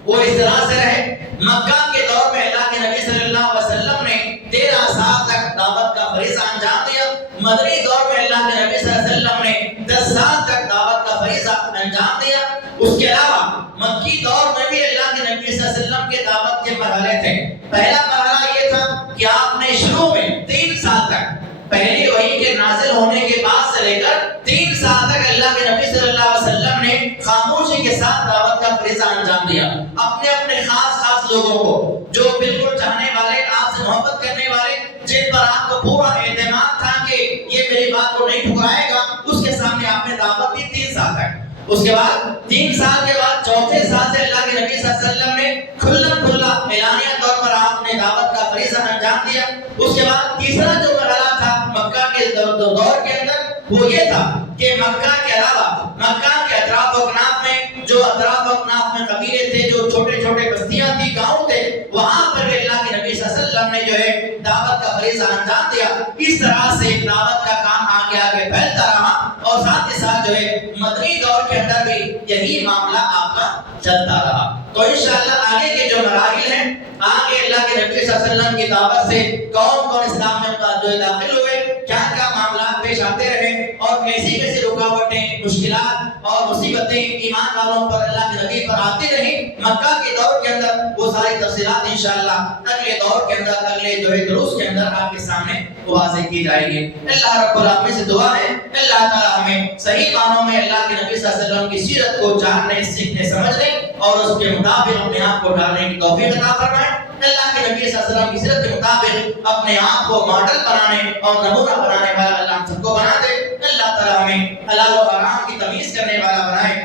وہ اس طرح سے رہے۔ مکہ کے دور میں اللہ کے نبی صلی اللہ علیہ وسلم نے 13 سال تک دعوت کا فریضہ انجام دیا۔ مدنی دور میں اللہ کے نبی صلی اللہ علیہ وسلم نے 10 سال تک دعوت کا فریضہ انجام دیا۔ اس کے علاوہ مکی دور میں بھی اللہ کے نبی صلی اللہ علیہ وسلم کے دعوت کے مرحلے تھے۔ پہلا مرحلہ یہ تھا کہ آپ نے شروع میں 3 سال تک پہلی وحی کے نازل ہونے کے بعد سے لے کر 3 سال تک اللہ کے نبی صلی اللہ علیہ وسلم نے خاموشی کے ساتھ دعوت کا فریضہ انجام دیا۔ اپنے اپنے خاص لوگوں کو جو بالکل چاہنے والے، آپ سے محبت کرنے والے، جن پر آپ کو پورا اعتماد تھا کہ یہ میری بات کو نہیں ٹھکرائے گا، اس کے سامنے آپ نے دعوت دی 3 سال تک۔ اس کے بعد 3 سال کے بعد چوتھے سال سے اللہ کے نبی صلی اللہ علیہ وسلم نے کھلا اعلانیہ طور پر آپ نے دعوت کا فریضہ انجام دیا۔ اس کے بعد تیسرا جو مرحلہ تھا مکہ کے دور کے اندر وہ یہ تھا کہ مکہ کے علاوہ مکہ کے اطراف و اکناف میں جو اطراف و اکناف میں قبیلے تھے، جو چھوٹے چھوٹے بستیاں تھی، گاؤں تھے، وہاں پر بھی اللہ کے نبی صلی اللہ علیہ وسلم نے جو ہے دعوت کا فریضہ انجام دیا۔ اس طرح سے دعوت کا کام آگے آگے پھیلتا رہا اور ساتھ ہی ساتھ جو ہے مدنی دور کے اندر بھی یہی معاملہ آپ کا چلتا رہا۔ تو انشاءاللہ آگے کے جو مراحل ہیں، آگے اللہ کے نبی صلی اللہ علیہ وسلم کی دعوت سے کون کون اسلام میں جو داخل ہوئے، کیا کیا معاملات پیش آتے رہے اور کیسی کیسی رکاوٹیں، مشکلات اور مصیبتیں ایمان والوں پر، اللہ کے نبی پر آتی رہی مکہ کے دور کے اندر، وہ ساری تفصیلات انشاءاللہ اگلے دور کے اندر، اگلے جو ہے دروس کے اندر آپ کے سامنے واضح کی جائے گی۔ اللہ رب العالمین سے دعا ہے اللہ تعالی ہمیں صحیح معنوں میں اللہ کے نبی صلی اللہ علیہ وسلم کی سیرت کو جاننے، سیکھنے، سمجھنے اور اس کے مطابق اپنے آپ کو ڈالنے کی توفیق عطا فرمائے۔ اللہ کے نبی صلی اللہ علیہ وسلم کی سیرت کے مطابق اپنے آپ کو ماڈل بنانے اور نمونہ بنانے والا اللہ ہم سب کو بنا دے۔ اللہ تعالیٰ ہمیں حلال و حرام کی تمیز کرنے والا بنائے۔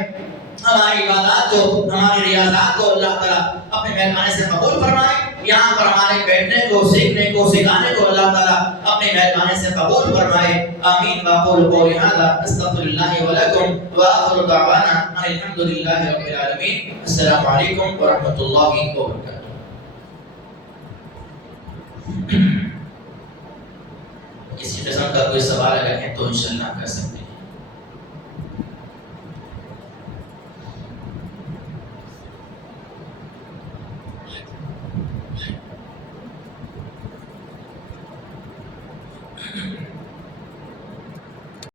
ہماری عبادات کو، ہماری ریاضات کو اللہ تعالیٰ اپنے مہربانی سے قبول فرمائے۔ یہاں پر ہمارے بیٹھنے کو، سیکھنے کو، سکھانے کو اللہ تعالیٰ اپنے مہربانی سے قبول فرمائے۔ آمین۔ واقول قولی ھذا استغفر اللہ ولکم وآخر دعوانا ان الحمد للہ رب العالمین۔ السلام علیکم ورحمۃ اللہ وبرکاتہ۔ کسی قسم کا کوئی سوال اگر ہے تو انشاءاللہ کر سکتے ہیں۔